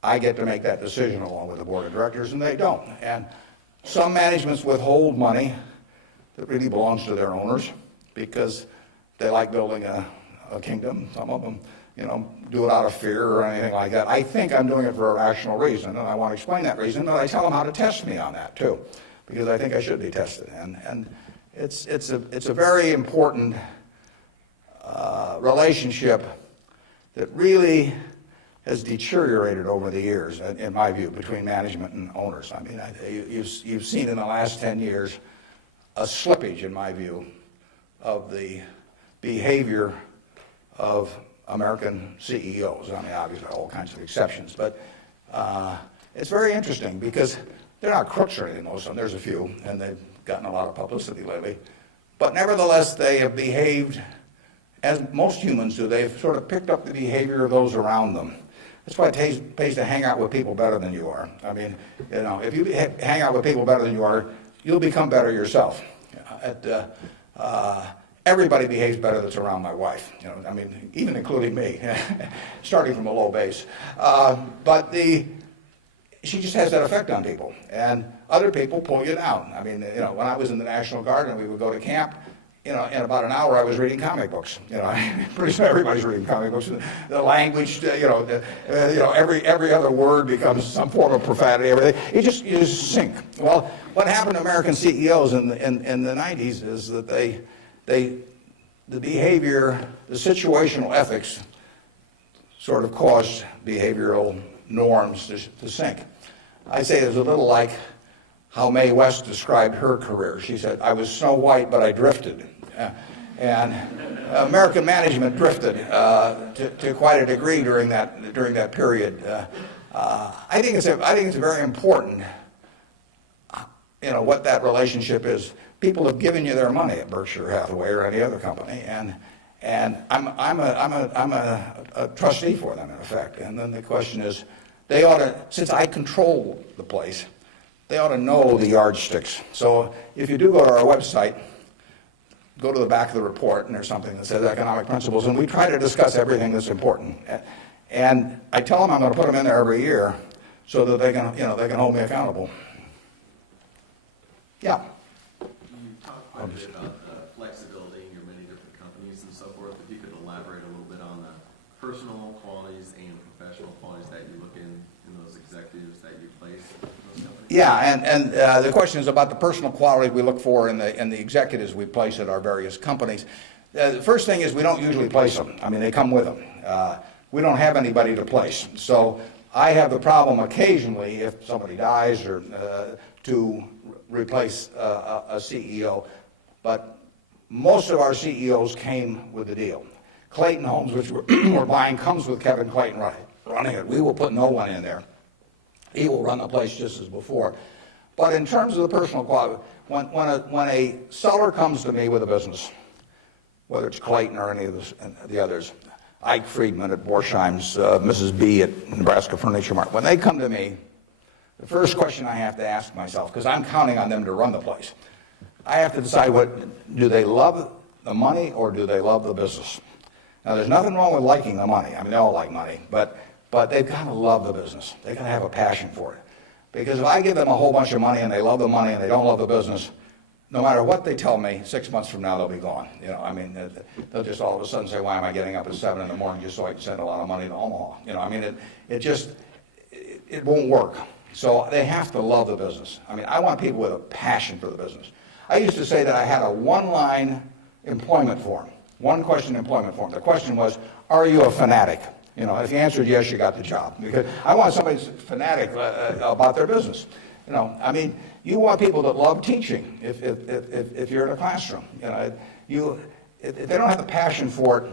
I get to make that decision along with the board of directors, and they don't. And some managements withhold money that really belongs to their owners because they like building a kingdom. Some of them, do it out of fear or anything like that. I think I'm doing it for a rational reason, and I want to explain that reason, but I tell them how to test me on that too, because I think I should be tested. And it's a very important relationship that really has deteriorated over the years, in my view, between management and owners. I mean, you've seen in the last 10 years a slippage, in my view, of the behavior of American CEOs. I mean, obviously, all kinds of exceptions, but it's very interesting because they're not crooks or anything, most of them. There's a few, and they've gotten a lot of publicity lately. But nevertheless, they have behaved as most humans do. They've sort of picked up the behavior of those around them. That's why it pays to hang out with people better than you are. I mean, if you hang out with people better than you are, you'll become better yourself. Everybody behaves better that's around my wife. I mean, even including me, starting from a low base. But she just has that effect on people, and other people pull you down. I mean, when I was in the National Guard and we would go to camp, in about an hour I was reading comic books. Pretty soon everybody's reading comic books. The language, every other word becomes some form of profanity. Everything. You just sink. Well, what happened to American CEOs in the 90s is that the behavior, the situational ethics, sort of caused behavioral norms to sink. I say it's a little like how Mae West described her career. She said, "I was Snow White, but I drifted." And American management drifted to quite a degree during that period. I think it's very important, what that relationship is. People have given you their money at Berkshire Hathaway or any other company, and I'm a trustee for them in effect. And then the question is, they ought to, since I control the place, they ought to know the yardsticks. So if you do go to our website, go to the back of the report, and there's something that says economic principles, and we try to discuss everything that's important. And I tell them I'm going to put them in there every year so that they can hold me accountable. Yeah. You talked quite a bit about flexibility in your many different companies and so forth. If you could elaborate a little bit on the personal qualities and professional qualities that you look in those executives that you place in those companies. Yeah, and the question is about the personal qualities we look for in the executives we place at our various companies. The first thing is we don't usually place them. I mean, they come with them. We don't have anybody to place. So I have the problem occasionally, if somebody dies, or to replace a CEO. But most of our CEOs came with the deal. Clayton Homes, which we're buying, comes with Kevin Clayton running it. We will put no one in there. He will run the place just as before. But in terms of the personal quality, when a seller comes to me with a business, whether it's Clayton or any of the others, Ike Friedman at Borsheim's, Mrs. B at Nebraska Furniture Mart, when they come to me, the first question I have to ask myself, because I'm counting on them to run the place, I have to decide, do they love the money or do they love the business? Now, there's nothing wrong with liking the money. I mean, they all like money, but they've got to love the business. They've got to have a passion for it. Because if I give them a whole bunch of money and they love the money and they don't love the business, no matter what they tell me, 6 months from now they'll be gone. I mean, they'll just all of a sudden say, "Why am I getting up at 7 in the morning just so I can send a lot of money to Omaha?" I mean, it won't work. So they have to love the business. I mean, I want people with a passion for the business. I used to say that I had a one-line employment form, one-question employment form. The question was, "Are you a fanatic?" If you answered yes, you got the job. Because I want somebody who's fanatic about their business. I mean, you want people that love teaching if you're in a classroom. If they don't have the passion for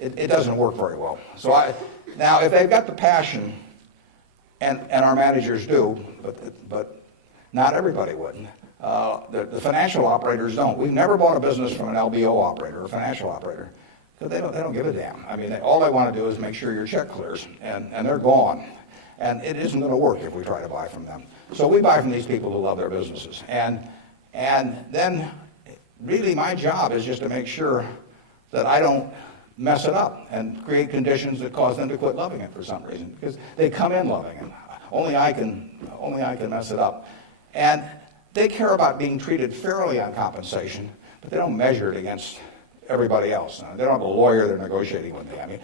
it, it doesn't work very well. So now, if they've got the passion, and our managers do, but not everybody would. The financial operators don't. We've never bought a business from an LBO operator or a financial operator. Because they don't give a damn. I mean, all they want to do is make sure your check clears, and they're gone. And it isn't going to work if we try to buy from them. So we buy from these people who love their businesses. And then really my job is just to make sure that I don't mess it up and create conditions that cause them to quit loving it for some reason. Because they come in loving it. Only I can mess it up. And they care about being treated fairly on compensation, but they don't measure it against everybody else. They don't have a lawyer they're negotiating with me. I mean,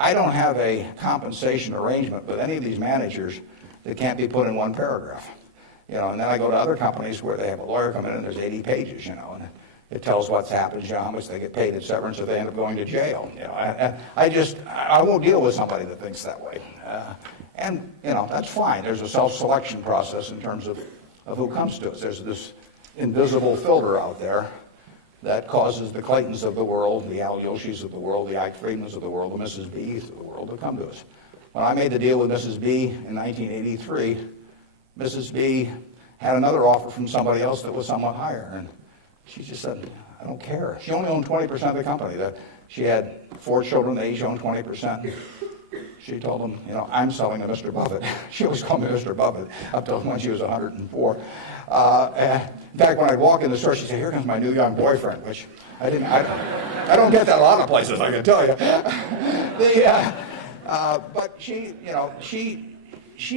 I don't have a compensation arrangement with any of these managers that can't be put in one paragraph. And then I go to other companies where they have a lawyer come in and there's 80 pages, and it tells what's happened, how much they get paid at severance if they end up going to jail. I won't deal with somebody that thinks that way. And that's fine. There's a self-selection process in terms of who comes to us. There's this invisible filter out there that causes the Claytons of the world, the Al Yoshis of the world, the Ike Friedmans of the world, the Mrs. B's of the world to come to us. When I made the deal with Mrs. B in 1983, Mrs. B had another offer from somebody else that was somewhat higher, and she just said, "I don't care." She only owned 20% of the company. She had 4 children, they each owned 20%. She told them, "I'm selling to Mr. Buffett." She always called me Mr. Buffett up till when she was 104. In fact, when I'd walk in the store, she'd say, "Here comes my new young boyfriend," which I don't get that a lot of places, I can tell you. But she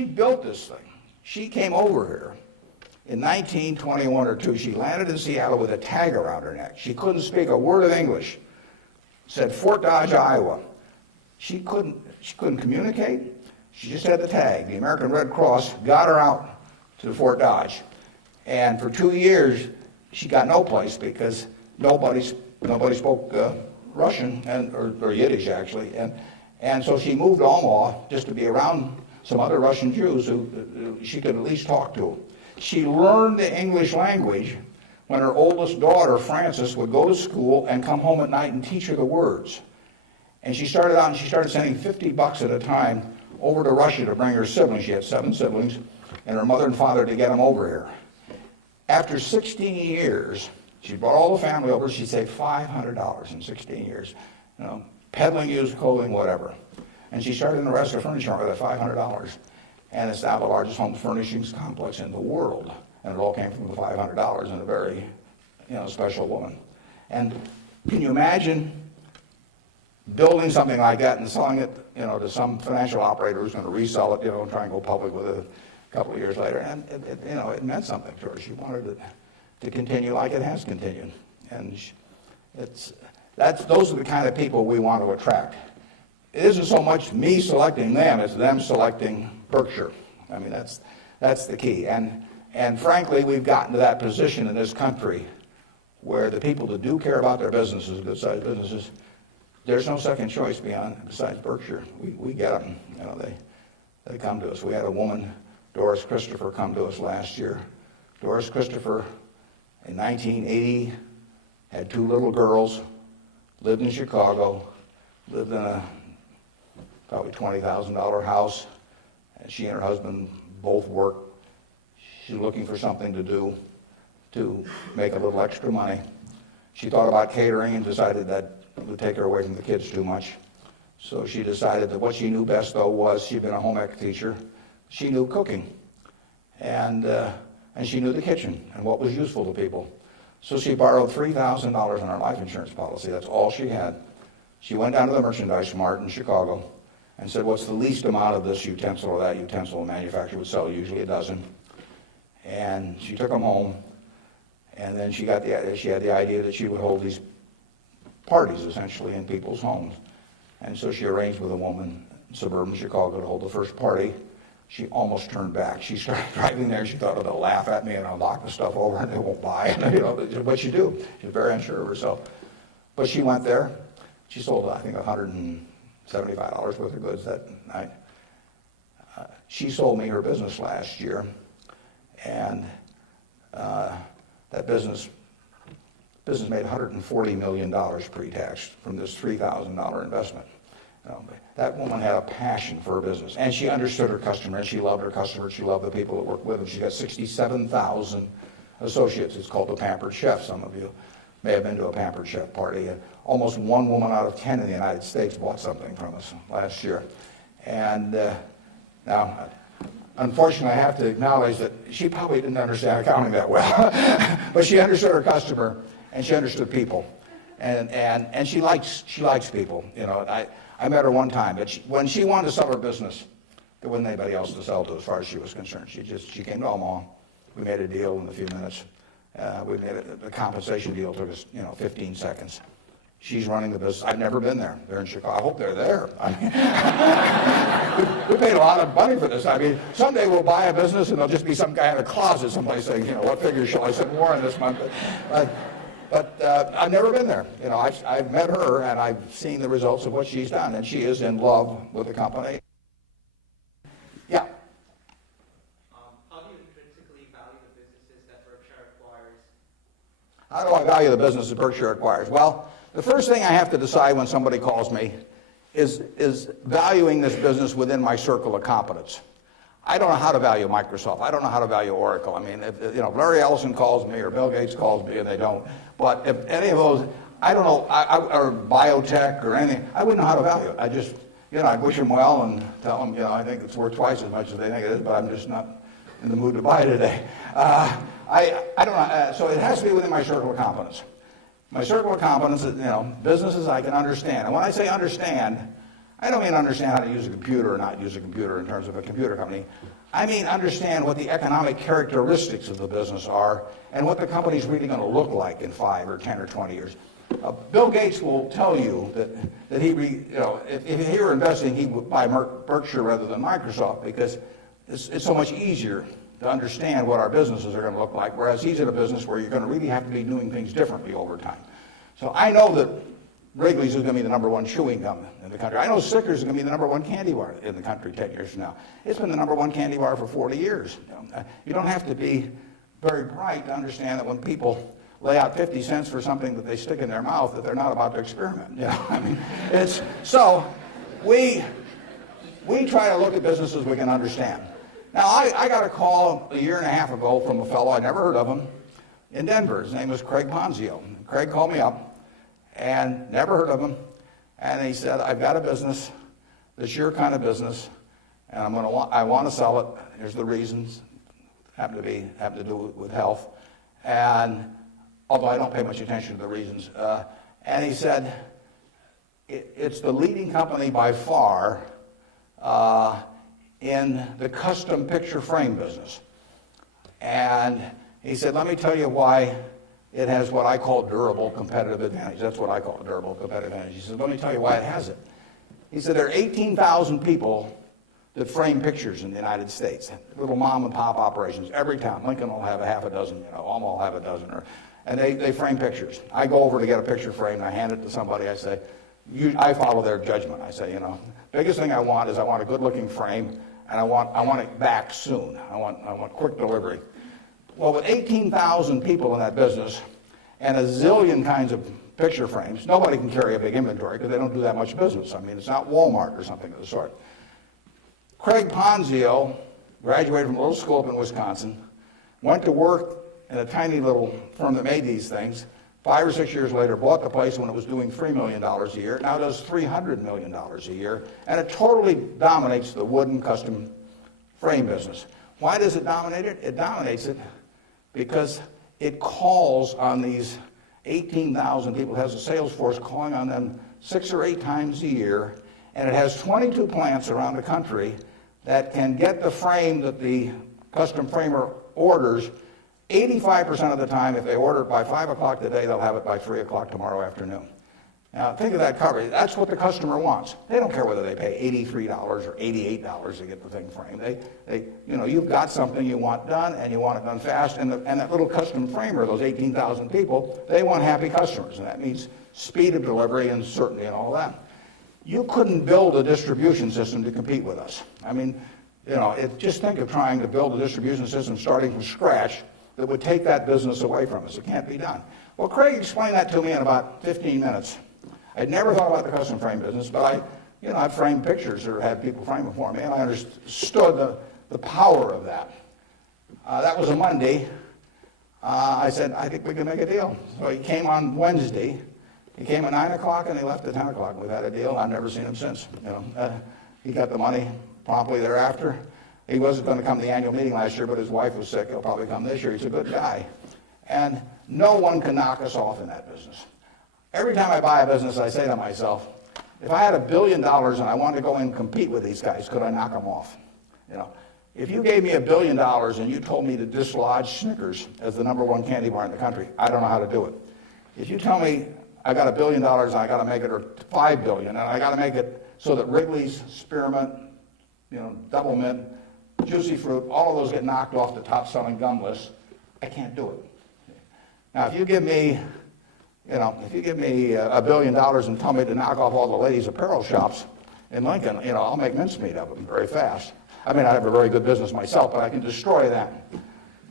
built this thing. She came over here in 1921 or 2. She landed in Seattle with a tag around her neck. She couldn't speak a word of English. Said Fort Dodge, Iowa. She couldn't communicate. She just had the tag. The American Red Cross got her out to Fort Dodge. And for 2 years, she got no place because nobody spoke Russian or Yiddish, actually. And so she moved to Omaha just to be around some other Russian Jews who she could at least talk to. She learned the English language when her oldest daughter, Frances, would go to school and come home at night and teach her the words. And she started out and she started sending $50 at a time over to Russia to bring her siblings. She had 7 siblings, and her mother and father to get them over here. After 16 years, she brought all the family over. She saved $500 in 16 years. You know, peddling used clothing, whatever. And she started in the Nebraska furniture market with that $500. And it's now the largest home furnishings complex in the world. And it all came from the $500 and a very, special woman. And can you imagine building something like that and selling it, to some financial operator who's going to resell it, and try and go public with it a couple of years later? And it meant something to her. She wanted it to continue like it has continued. And those are the kind of people we want to attract. It isn't so much me selecting them, it's them selecting Berkshire. I mean, that's the key. And frankly, we've gotten to that position in this country where the people that do care about their businesses, good-sized businesses, there's no second choice besides Berkshire. We get them. They come to us. We had a woman, Doris Christopher, come to us last year. Doris Christopher, in 1980, had 2 little girls, lived in Chicago, lived in a probably $20,000 house. And she and her husband both worked. She's looking for something to do to make a little extra money. She thought about catering and decided that it would take her away from the kids too much. So she decided that what she knew best, though, was she'd been a home ec teacher. She knew cooking. And she knew the kitchen and what was useful to people. So she borrowed $3,000 on her life insurance policy. That's all she had. She went down to the merchandise mart in Chicago and said, what's the least amount of this utensil or that utensil a manufacturer would sell? Usually a dozen. And she took them home. And then she had the idea that she would hold these parties, essentially, in people's homes. And so she arranged with a woman in suburban Chicago to hold the first party. She almost turned back. She started driving there. She thought, oh, they'll laugh at me and I'll knock the stuff over and they won't buy it. But she do. She's very unsure of herself. But she went there. She sold, I think, $175 worth of goods that night. She sold me her business last year. And that business made $140 million pre-tax from this $3,000 investment. That woman had a passion for her business, and she understood her customer, and she loved her customers. She loved the people that worked with them. She got 67,000 associates. It's called the Pampered Chef. Some of you may have been to a Pampered Chef party. Almost 1 woman out of 10 in the United States bought something from us last year. And now, unfortunately, I have to acknowledge that she probably didn't understand accounting that well, but she understood her customer and she understood people, and she likes people. I met her one time, but when she wanted to sell her business, there wasn't anybody else to sell to as far as she was concerned. She came to Omaha. We made a deal in a few minutes. The compensation deal took us 15 seconds. She's running the business. I've never been there. They're in Chicago. I hope they're there. I mean, we paid a lot of money for this. I mean, someday we'll buy a business and there'll just be some guy in a closet someplace saying, what figure shall I send Warren this month? But I've never been there. I've met her and I've seen the results of what she's done, and she is in love with the company. Yeah. How do you intrinsically value the businesses that Berkshire acquires? How do I value the business that Berkshire acquires? Well, the first thing I have to decide when somebody calls me is valuing this business within my circle of competence. I don't know how to value Microsoft. I don't know how to value Oracle. I mean, if Larry Ellison calls me or Bill Gates calls me, and they don't. But if any of those, I don't know, or biotech or anything, I wouldn't know how to value it. I just, I'd wish them well and tell them, I think it's worth twice as much as they think it is, but I'm just not in the mood to buy today. I don't know. So it has to be within my circle of competence. My circle of competence is, businesses I can understand. And when I say understand, I don't mean understand how to use a computer or not use a computer in terms of a computer company. I mean understand what the economic characteristics of the business are and what the company's really going to look like in 5 or 10 or 20 years. Bill Gates will tell you that if he were investing, he would buy Berkshire rather than Microsoft because it's so much easier to understand what our businesses are going to look like, whereas he's in a business where you're going to really have to be doing things differently over time. So I know that Wrigley's is going to be the number one chewing gum in the country. I know Snickers is going to be the number one candy bar in the country 10 years from now. It's been the number one candy bar for 40 years. You don't have to be very bright to understand that when people lay out 50 cents for something that they stick in their mouth, that they're not about to experiment. You know, I mean, it's so we try to look at businesses we can understand. Now, I got a call a year and a half ago from a fellow, I never heard of him, in Denver. His name was Craig Ponzio. Craig called me up, and never heard of him, and he said, I've got a business, this your kind of business, and I want to sell it. Here's the reasons. Happen to do with health, and although I don't pay much attention to the reasons. And he said, it's the leading company by far in the custom picture frame business. And he said, let me tell you why it has what I call durable competitive advantage. That's what I call durable competitive advantage. He said, let me tell you why it has it. He said, there are 18,000 people that frame pictures in the United States, little mom and pop operations. Every town, Lincoln will have a half a dozen, Omaha will have a dozen, and they frame pictures. I go over to get a picture framed, I hand it to somebody, I say, I follow their judgment. I say, biggest thing I want is I want a good-looking frame, and I want it back soon. I want quick delivery. Well, with 18,000 people in that business and a zillion kinds of picture frames, nobody can carry a big inventory because they don't do that much business. I mean, it's not Walmart or something of the sort. Craig Ponzio graduated from a little school up in Wisconsin, went to work in a tiny little firm that made these things. 5 or 6 years later, bought the place when it was doing $3 million a year. Now does $300 million a year, and it totally dominates the wooden custom frame business. Why does it dominate it? It dominates it because it calls on these 18,000 people. It has a sales force calling on them 6 or 8 times a year, and it has 22 plants around the country that can get the frame that the custom framer orders 85% of the time. If they order it by 5 o'clock today, they'll have it by 3 o'clock tomorrow afternoon. Now, think of that coverage. That's what the customer wants. They don't care whether they pay $83 or $88 to get the thing framed. You've got something you want done, and you want it done fast, and that little custom framer, those 18,000 people, they want happy customers, and that means speed of delivery and certainty and all that. You couldn't build a distribution system to compete with us. I mean, just think of trying to build a distribution system starting from scratch that would take that business away from us. It can't be done. Well, Craig explained that to me in about 15 minutes. I'd never thought about the custom frame business, but I've framed pictures or had people frame them for me, and I understood the power of that. That was a Monday. I said, I think we can make a deal. So he came on Wednesday. He came at 9 o'clock and he left at 10 o'clock. We've had a deal. I've never seen him since. He got the money promptly thereafter. He wasn't going to come to the annual meeting last year, but his wife was sick. He'll probably come this year. He's a good guy. And no one can knock us off in that business. Every time I buy a business, I say to myself, if I had $1 billion and I wanted to go in and compete with these guys, could I knock them off? If you gave me $1 billion and you told me to dislodge Snickers as the #1 candy bar in the country, I don't know how to do it. If you tell me I got $1 billion and I got to make it, or $5 billion, and I got to make it so that Wrigley's, Spearmint, Double Mint, Juicy Fruit, all of those get knocked off the top-selling gum list, I can't do it. Now, if you give me $1 billion and tell me to knock off all the ladies' apparel shops in Lincoln, I'll make mincemeat of them very fast. I mean, I have a very good business myself, but I can destroy that.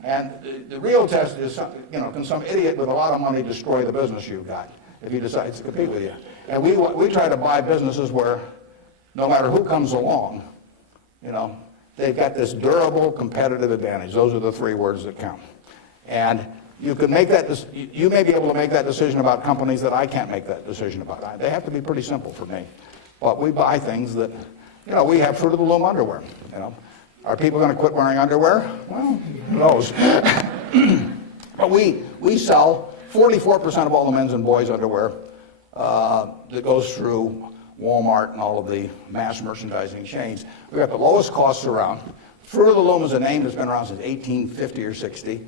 And the real test is, can some idiot with a lot of money destroy the business you've got if he decides to compete with you? And we try to buy businesses where no matter who comes along, they've got this durable competitive advantage. Those are the 3 words that count. And you can make that. You may be able to make that decision about companies that I can't make that decision about. They have to be pretty simple for me. But we buy things that, we have Fruit of the Loom underwear. Are people going to quit wearing underwear? Well, who knows? But we sell 44% of all the men's and boys' underwear that goes through Walmart and all of the mass merchandising chains. We've got the lowest costs around. Fruit of the Loom is a name that's been around since 1850 or 60.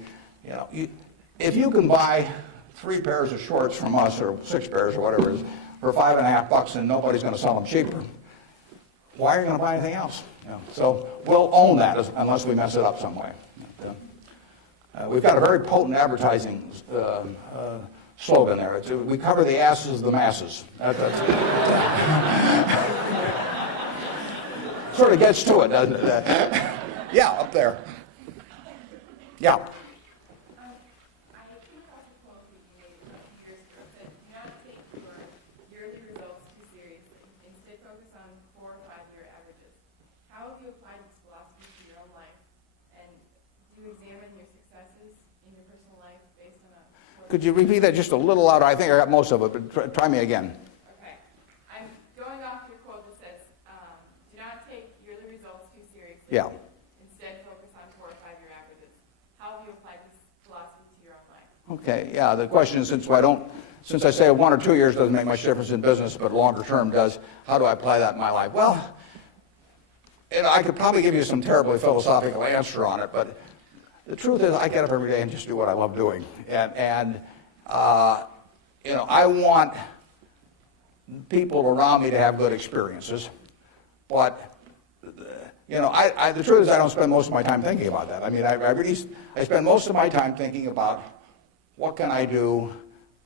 If you can buy 3 pairs of shorts from us, or 6 pairs or whatever it is, for $5.50 and nobody's going to sell them cheaper, why are you going to buy anything else? So we'll own that unless we mess it up some way. We've got a very potent advertising slogan there. We cover the asses of the masses. Sort of gets to it, doesn't it? Yeah, up there. Yeah. I came across a quote that you made a few years ago that do not take your yearly results too seriously. Instead, focus on 4 or 5 year averages. How have you applied this philosophy to your own life? And do you examine your successes in your personal life based on a... Could you repeat that just a little louder? I think I got most of it, but try me again. Okay. I'm going off your quote that says, do not take yearly results too seriously. Yeah. Instead, focus on 4 or 5 year averages. How have you applied this philosophy to your own life? Okay, yeah, the question is, since I say 1 or 2 years doesn't make much difference in business, but longer term does, how do I apply that in my life? Well, I could probably give you some terribly philosophical answer on it, but the truth is I get up every day and just do what I love doing. And I want people around me to have good experiences, but the truth is I don't spend most of my time thinking about that. I mean, I spend most of my time thinking about what can I do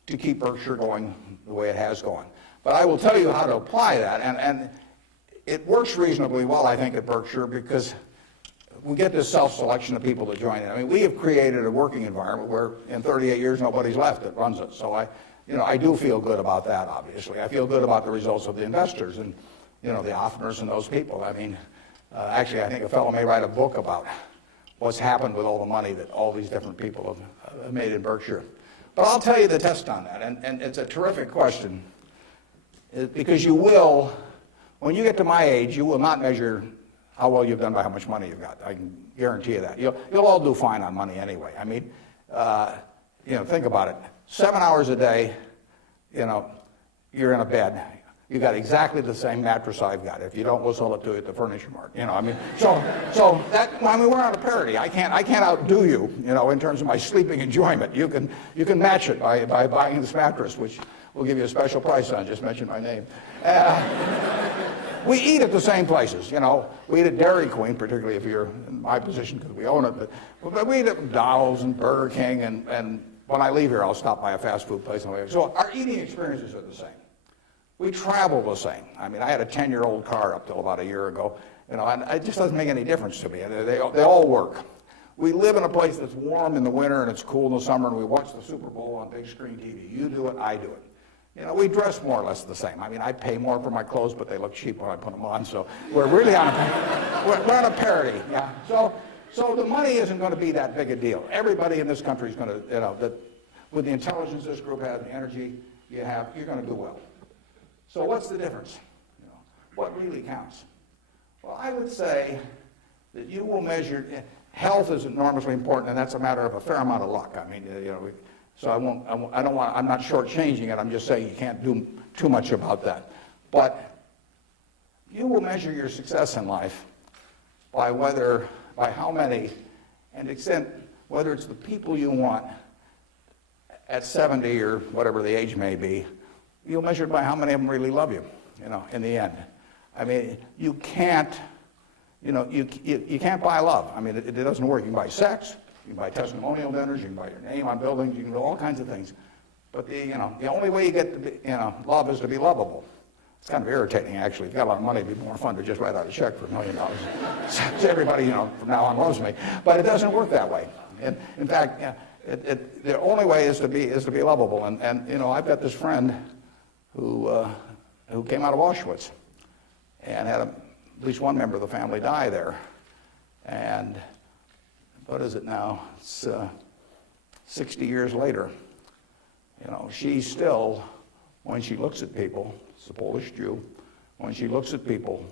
to keep Berkshire going the way it has gone. But I will tell you how to apply that, and it works reasonably well, I think, at Berkshire because we get this self-selection of people to join in. I mean, we have created a working environment where in 38 years nobody's left that runs it. So I do feel good about that, obviously. I feel good about the results of the investors and, the Hoffners and those people. I mean, actually, I think a fellow may write a book about what's happened with all the money that all these different people have made in Berkshire. But I'll tell you the test on that, and it's a terrific question, because you will, when you get to my age, you will not measure how well you've done by how much money you've got. I can guarantee you that. You'll all do fine on money anyway. I mean, think about it. 7 hours a day, you're in a bed. You got exactly the same mattress I've got. If you don't, we'll sell it to you at the furniture mart. So we're on a parity. I can't outdo you, in terms of my sleeping enjoyment. You can match it by buying this mattress, which we'll give you a special price on. Just mention my name. We eat at the same places, We eat at Dairy Queen, particularly if you're in my position because we own it. But we eat at McDonald's and Burger King, and when I leave here, I'll stop by a fast food place. So our eating experiences are the same. We travel the same. I mean, I had a 10-year-old car up till about a year ago, and it just doesn't make any difference to me. They all work. We live in a place that's warm in the winter and it's cool in the summer, and we watch the Super Bowl on big screen TV. You do it, I do it. We dress more or less the same. I mean, I pay more for my clothes, but they look cheap when I put them on. So we're really on a parity. Yeah. So the money isn't going to be that big a deal. Everybody in this country is going to, with the intelligence this group has, the energy you have, you're going to do well. So what's the difference? What really counts? Well, I would say that you will measure. Health is enormously important, and that's a matter of a fair amount of luck. I mean, so I'm not shortchanging it. I'm just saying you can't do too much about that. But you will measure your success in life by how many, and extent, whether it's the people you want at 70 or whatever the age may be, you'll measure it by how many of them really love you, in the end. I mean, you can't buy love. I mean, it doesn't work. You can buy sex. You can buy testimonial dinners, you can buy your name on buildings, you can do all kinds of things. But the only way you get to be, love is to be lovable. It's kind of irritating, actually. If you got a lot of money, it'd be more fun to just write out a check for $1 million. So everybody, from now on loves me. But it doesn't work that way. And in fact, the only way is to be lovable. And I've got this friend who came out of Auschwitz and had at least one member of the family die there. And what is it now? It's 60 years later. She still, when she looks at people, it's a Polish Jew, when she looks at people,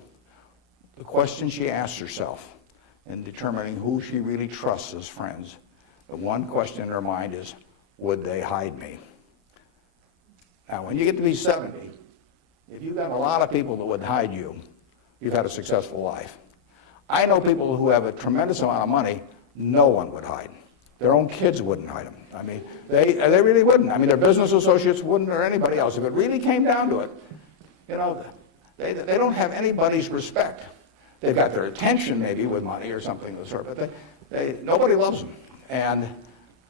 the question she asks herself in determining who she really trusts as friends, the one question in her mind is, would they hide me? Now, when you get to be 70, if you've got a lot of people that would hide you, you've had a successful life. I know people who have a tremendous amount of money, no one would hide. Their own kids wouldn't hide them. I mean, they really wouldn't. I mean, their business associates wouldn't, or anybody else. If it really came down to it, they don't have anybody's respect. They've got their attention maybe with money or something of the sort, but nobody loves them. And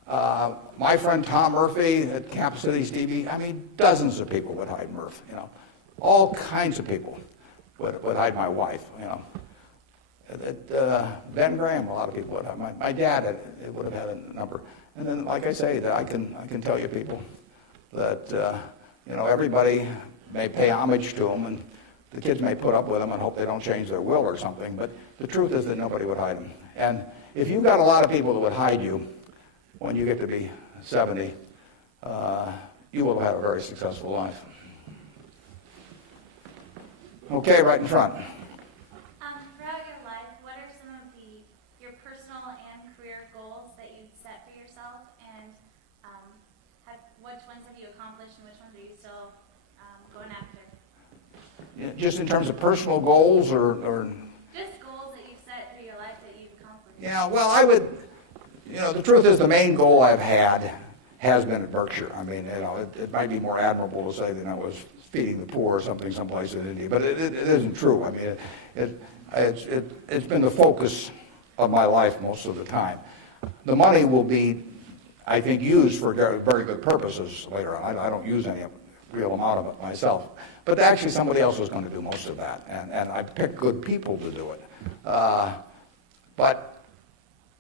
My friend Tom Murphy at Cap Cities TV, I mean, dozens of people would hide Murph, you know. All kinds of people would hide my wife, you know. Ben Graham, a lot of people would hide. My dad would have had a number. And then, like I say, that I can tell you people that, you know, everybody may pay homage to them, and the kids may put up with them and hope they don't change their will or something, but the truth is that nobody would hide them. And if you've got a lot of people that would hide you when you get to be 70, you will have had a very successful life. Okay, right in front. Throughout your life, what are some of your personal and career goals that you've set for yourself, and which ones have you accomplished and which ones are you still going after? Yeah, just in terms of personal goals or Just goals that you've set for your life that you've accomplished. Yeah, well, I would, you know, the truth is the main goal I've had has been at Berkshire. I mean, you know, it might be more admirable to say that I was feeding the poor or something someplace in India, but it isn't true. I mean, it's been the focus of my life most of the time. The money will be, I think, used for very good purposes later on. I don't use any real amount of it myself. But actually somebody else was going to do most of that, and I picked good people to do it. But,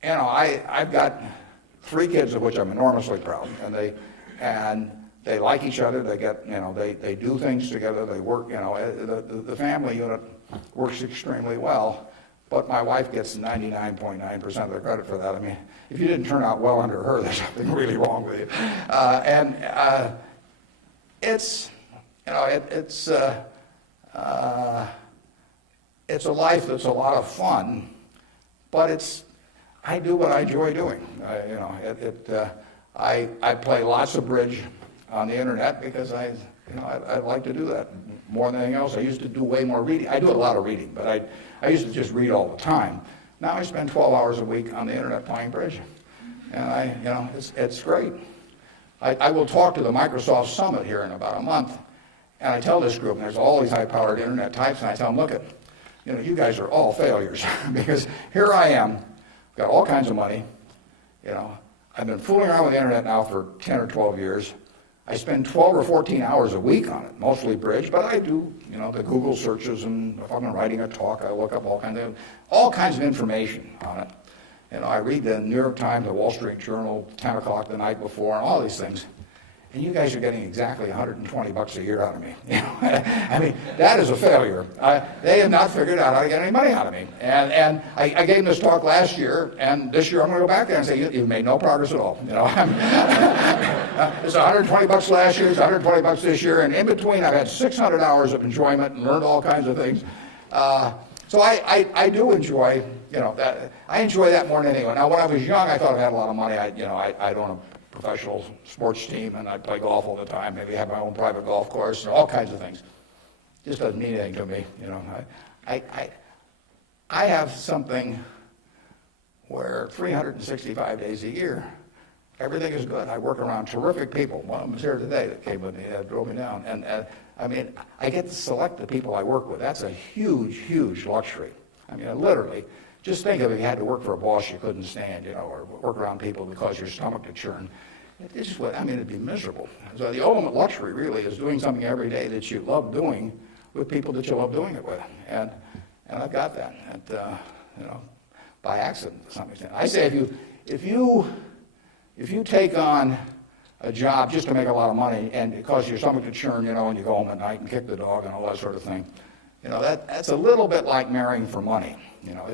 you know, I've got 3 kids of which I'm enormously proud, and they like each other. They get, you know, they do things together. They work, you know, the family unit works extremely well. But my wife gets 99.9% of the credit for that. I mean, if you didn't turn out well under her, there's something really wrong with you. It's, you know, it's a life that's a lot of fun, but I do what I enjoy doing. You know, I play lots of bridge on the internet because I like to do that more than anything else. I used to do way more reading. I do a lot of reading, but I used to just read all the time. Now I spend 12 hours a week on the internet playing bridge, and you know, it's great. I will talk to the Microsoft Summit here in about a month, and I tell this group, and there's all these high-powered internet types, and I tell them, look, you know, you guys are all failures because here I am, got all kinds of money, you know. I've been fooling around with the internet now for 10 or 12 years. I spend 12 or 14 hours a week on it, mostly bridge, but I do, you know, the Google searches, and if I'm writing a talk, I look up all kinds of information on it. You know, I read the New York Times, the Wall Street Journal, 10 o'clock the night before, and all these things. And you guys are getting exactly $120 a year out of me. You know? I mean, that is a failure. They have not figured out how to get any money out of me. And I gave this talk last year, and this year I'm going to go back there and say, you've made no progress at all. You know, it's $120 last year, it's $120 this year, and in between I've had 600 hours of enjoyment and learned all kinds of things. So I do enjoy, you know, that. I enjoy that more than anyone. Now, when I was young, I thought I had a lot of money. I'd own a professional sports team, and I'd play golf all the time, maybe have my own private golf course, and all kinds of things. Just doesn't mean anything to me, you know. I have something where 365 days a year, everything is good. I work around terrific people. One of them is here today that came with me, that drove me down. And I mean, I get to select the people I work with. That's a huge, huge luxury. I mean, literally, just think of if you had to work for a boss you couldn't stand, you know, or work around people that cause your stomach to churn. It's just what, I mean, it'd be miserable. So the ultimate luxury really is doing something every day that you love doing with people that you love doing it with. And I've got that, and, you know, by accident to some extent. I say if you take on a job just to make a lot of money and it causes your stomach to churn, you know, and you go home at night and kick the dog and all that sort of thing, you know, that's a little bit like marrying for money. You know,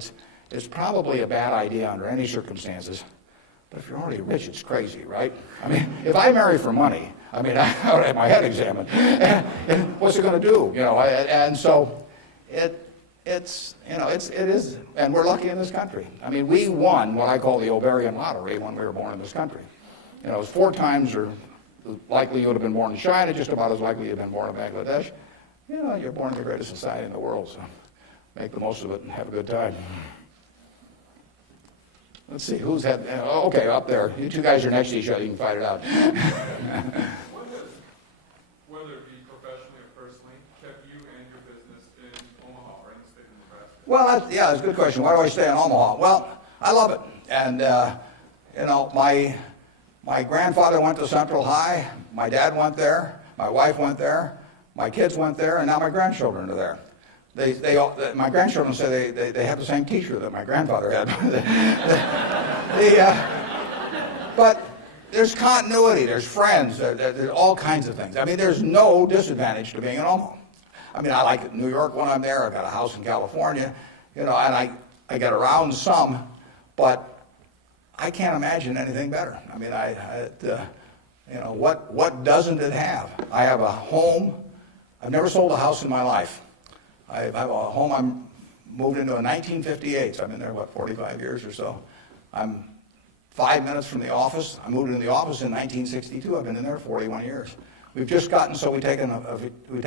it's probably a bad idea under any circumstances, but if you're already rich, it's crazy, right? I mean, if I marry for money, I mean, I ought to have my head examined. And what's it going to do? You know, and so it's, you know, it is, and we're lucky in this country. I mean, we won what I call the ovarian lottery when we were born in this country. You know, it's 4 times or likely you would have been born in China, just about as likely you've been born in Bangladesh. You know, you're born in the greatest society in the world, so make the most of it and have a good time. Let's see, who's had, okay, up there. You 2 guys are next to each other, you can fight it out. What has, whether it be professionally or personally, kept you and your business in Omaha or in the state of Nebraska? Well, that's a good question. Why do I stay in Omaha? Well, I love it. And, you know, My grandfather went to Central High, my dad went there, my wife went there, my kids went there, and now my grandchildren are there. My grandchildren say they have the same teacher that my grandfather had. But there's continuity, there's friends, there's all kinds of things. I mean, there's no disadvantage to being in Omaha. I mean, I like New York when I'm there. I've got a house in California, and I get around some, but I can't imagine anything better. I mean, what doesn't it have? I have a home. I've never sold a house in my life. I have a home I moved into in 1958, so I've been there, 45 years or so. I'm 5 minutes from the office. I moved into the office in 1962. I've been in there 41 years. We've just gotten so we take a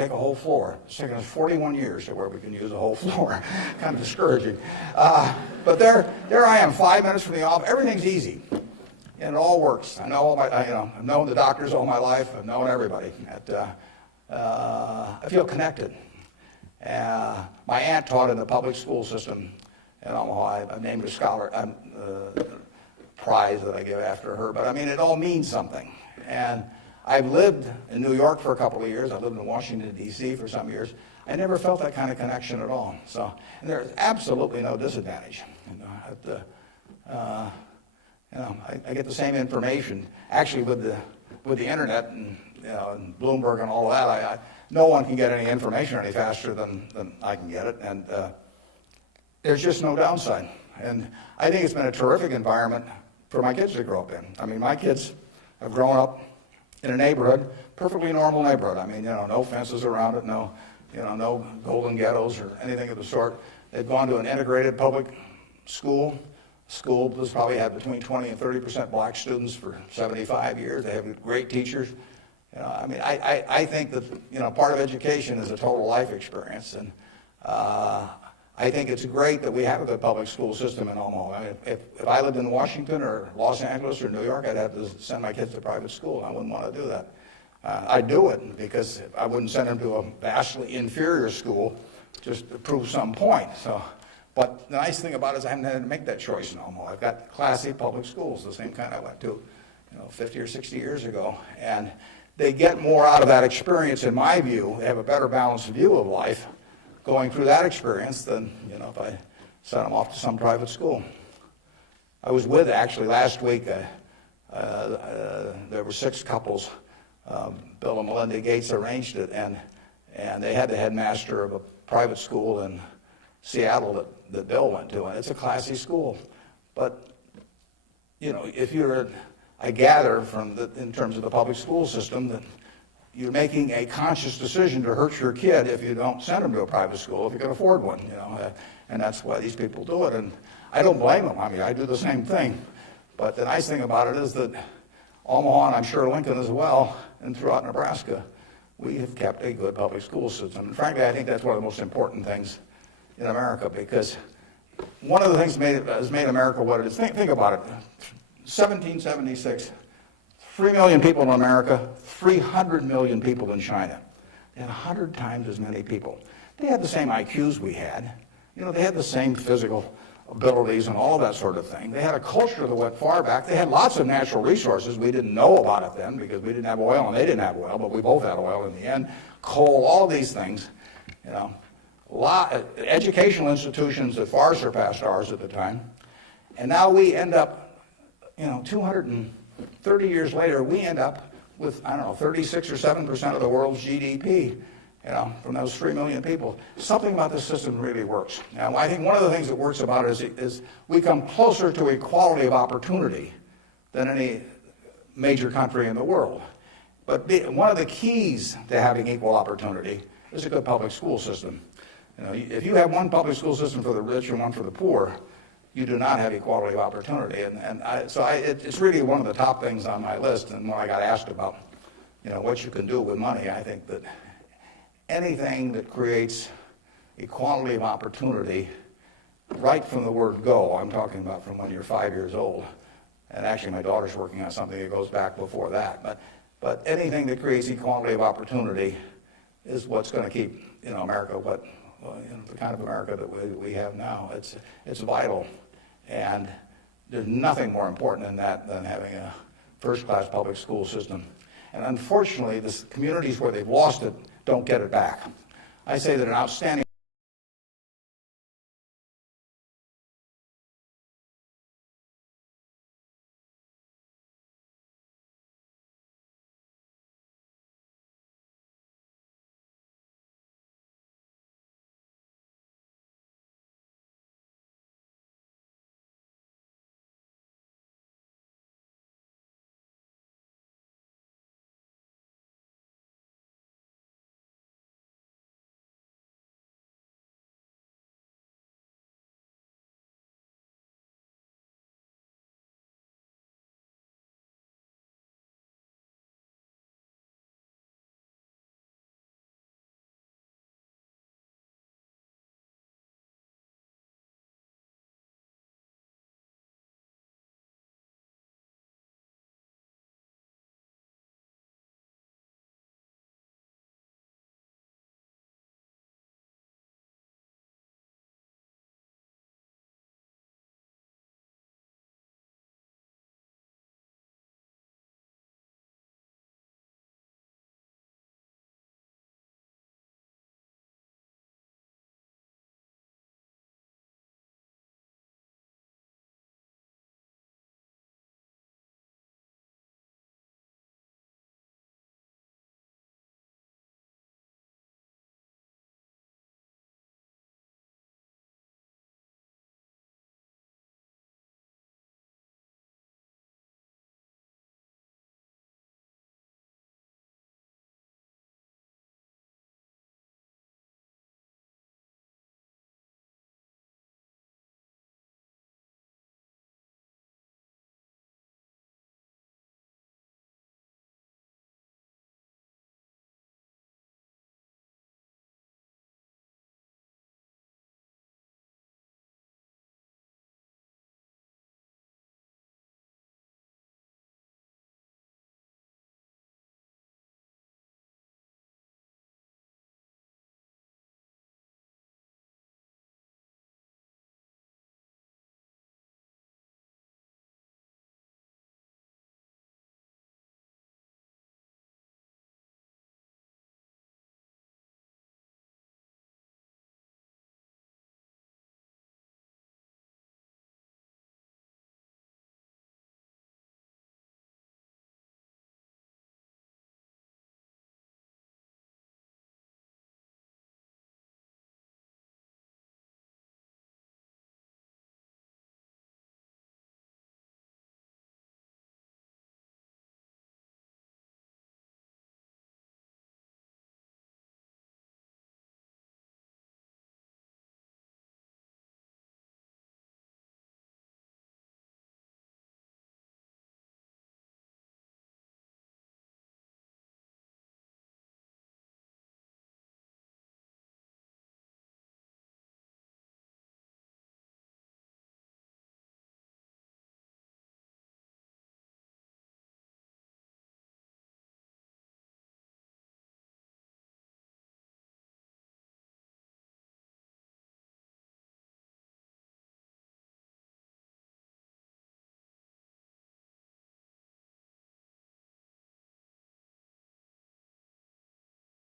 whole floor. It's taken us 41 years to where we can use a whole floor. Kind of discouraging. But there I am, 5 minutes from the office. Everything's easy, and it all works. I know I've known the doctors all my life. I've known everybody. I feel connected. My aunt taught in the public school system in Omaha. I've named a scholar prize that I give after her. But I mean, it all means something. And I've lived in New York for a couple of years. I lived in Washington, D.C. for some years. I never felt that kind of connection at all. So, and there's absolutely no disadvantage. I get the same information. Actually, with the internet and Bloomberg and all of that, no one can get any information any faster than I can get it. And there's just no downside. And I think it's been a terrific environment for my kids to grow up in. I mean, my kids have grown up in a neighborhood, perfectly normal neighborhood. I mean, no fences around it, no golden ghettos or anything of the sort. They've gone to an integrated public school. School has probably had between 20 and 30% black students for 75 years. They have great teachers. I mean, I think that part of education is a total life experience, and I think it's great that we have a good public school system in Omaha. I mean, if I lived in Washington or Los Angeles or New York, I'd have to send my kids to private school. I wouldn't want to do that. I'd do it because I wouldn't send them to a vastly inferior school just to prove some point. But the nice thing about it is I haven't had to make that choice in Omaha. I've got classy public schools, the same kind I went to 50 or 60 years ago. And they get more out of that experience, in my view. They have a better balanced view of life going through that experience than if I sent them off to some private school. I was with, actually, last week, there were 6 couples. Bill and Melinda Gates arranged it, and they had the headmaster of a private school in Seattle that Bill went to, and it's a classy school. But, if you're, I gather in terms of the public school system, that you're making a conscious decision to hurt your kid if you don't send them to a private school, if you can afford one, and that's why these people do it. And I don't blame them. I mean, I do the same thing. But the nice thing about it is that Omaha, and I'm sure Lincoln as well, and throughout Nebraska, we have kept a good public school system. And frankly, I think that's one of the most important things in America, because one of the things that has made America what it is, think about it, 1776, 3 million people in America, 300 million people in China. They had 100 times as many people. They had the same IQs we had. They had the same physical abilities and all that sort of thing. They had a culture that went far back. They had lots of natural resources. We didn't know about it then because we didn't have oil and they didn't have oil, but we both had oil in the end. Coal, all these things. Educational institutions that far surpassed ours at the time. And now we end up, 230 years later, we end up with, 36 or 7% of the world's GDP, from those 3 million people. Something about this system really works. Now, I think one of the things that works about it is we come closer to equality of opportunity than any major country in the world. But one of the keys to having equal opportunity is a good public school system. If you have one public school system for the rich and one for the poor, you do not have equality of opportunity. It's really one of the top things on my list. And when I got asked about, what you can do with money, I think that anything that creates equality of opportunity, right from the word go, I'm talking about from when you're 5 years old, and actually my daughter's working on something that goes back before that, but anything that creates equality of opportunity is what's going to keep, America the kind of America that we have now. It's vital, and there's nothing more important than that than having a first-class public school system. And unfortunately, the communities where they've lost it don't get it back. I say that an outstanding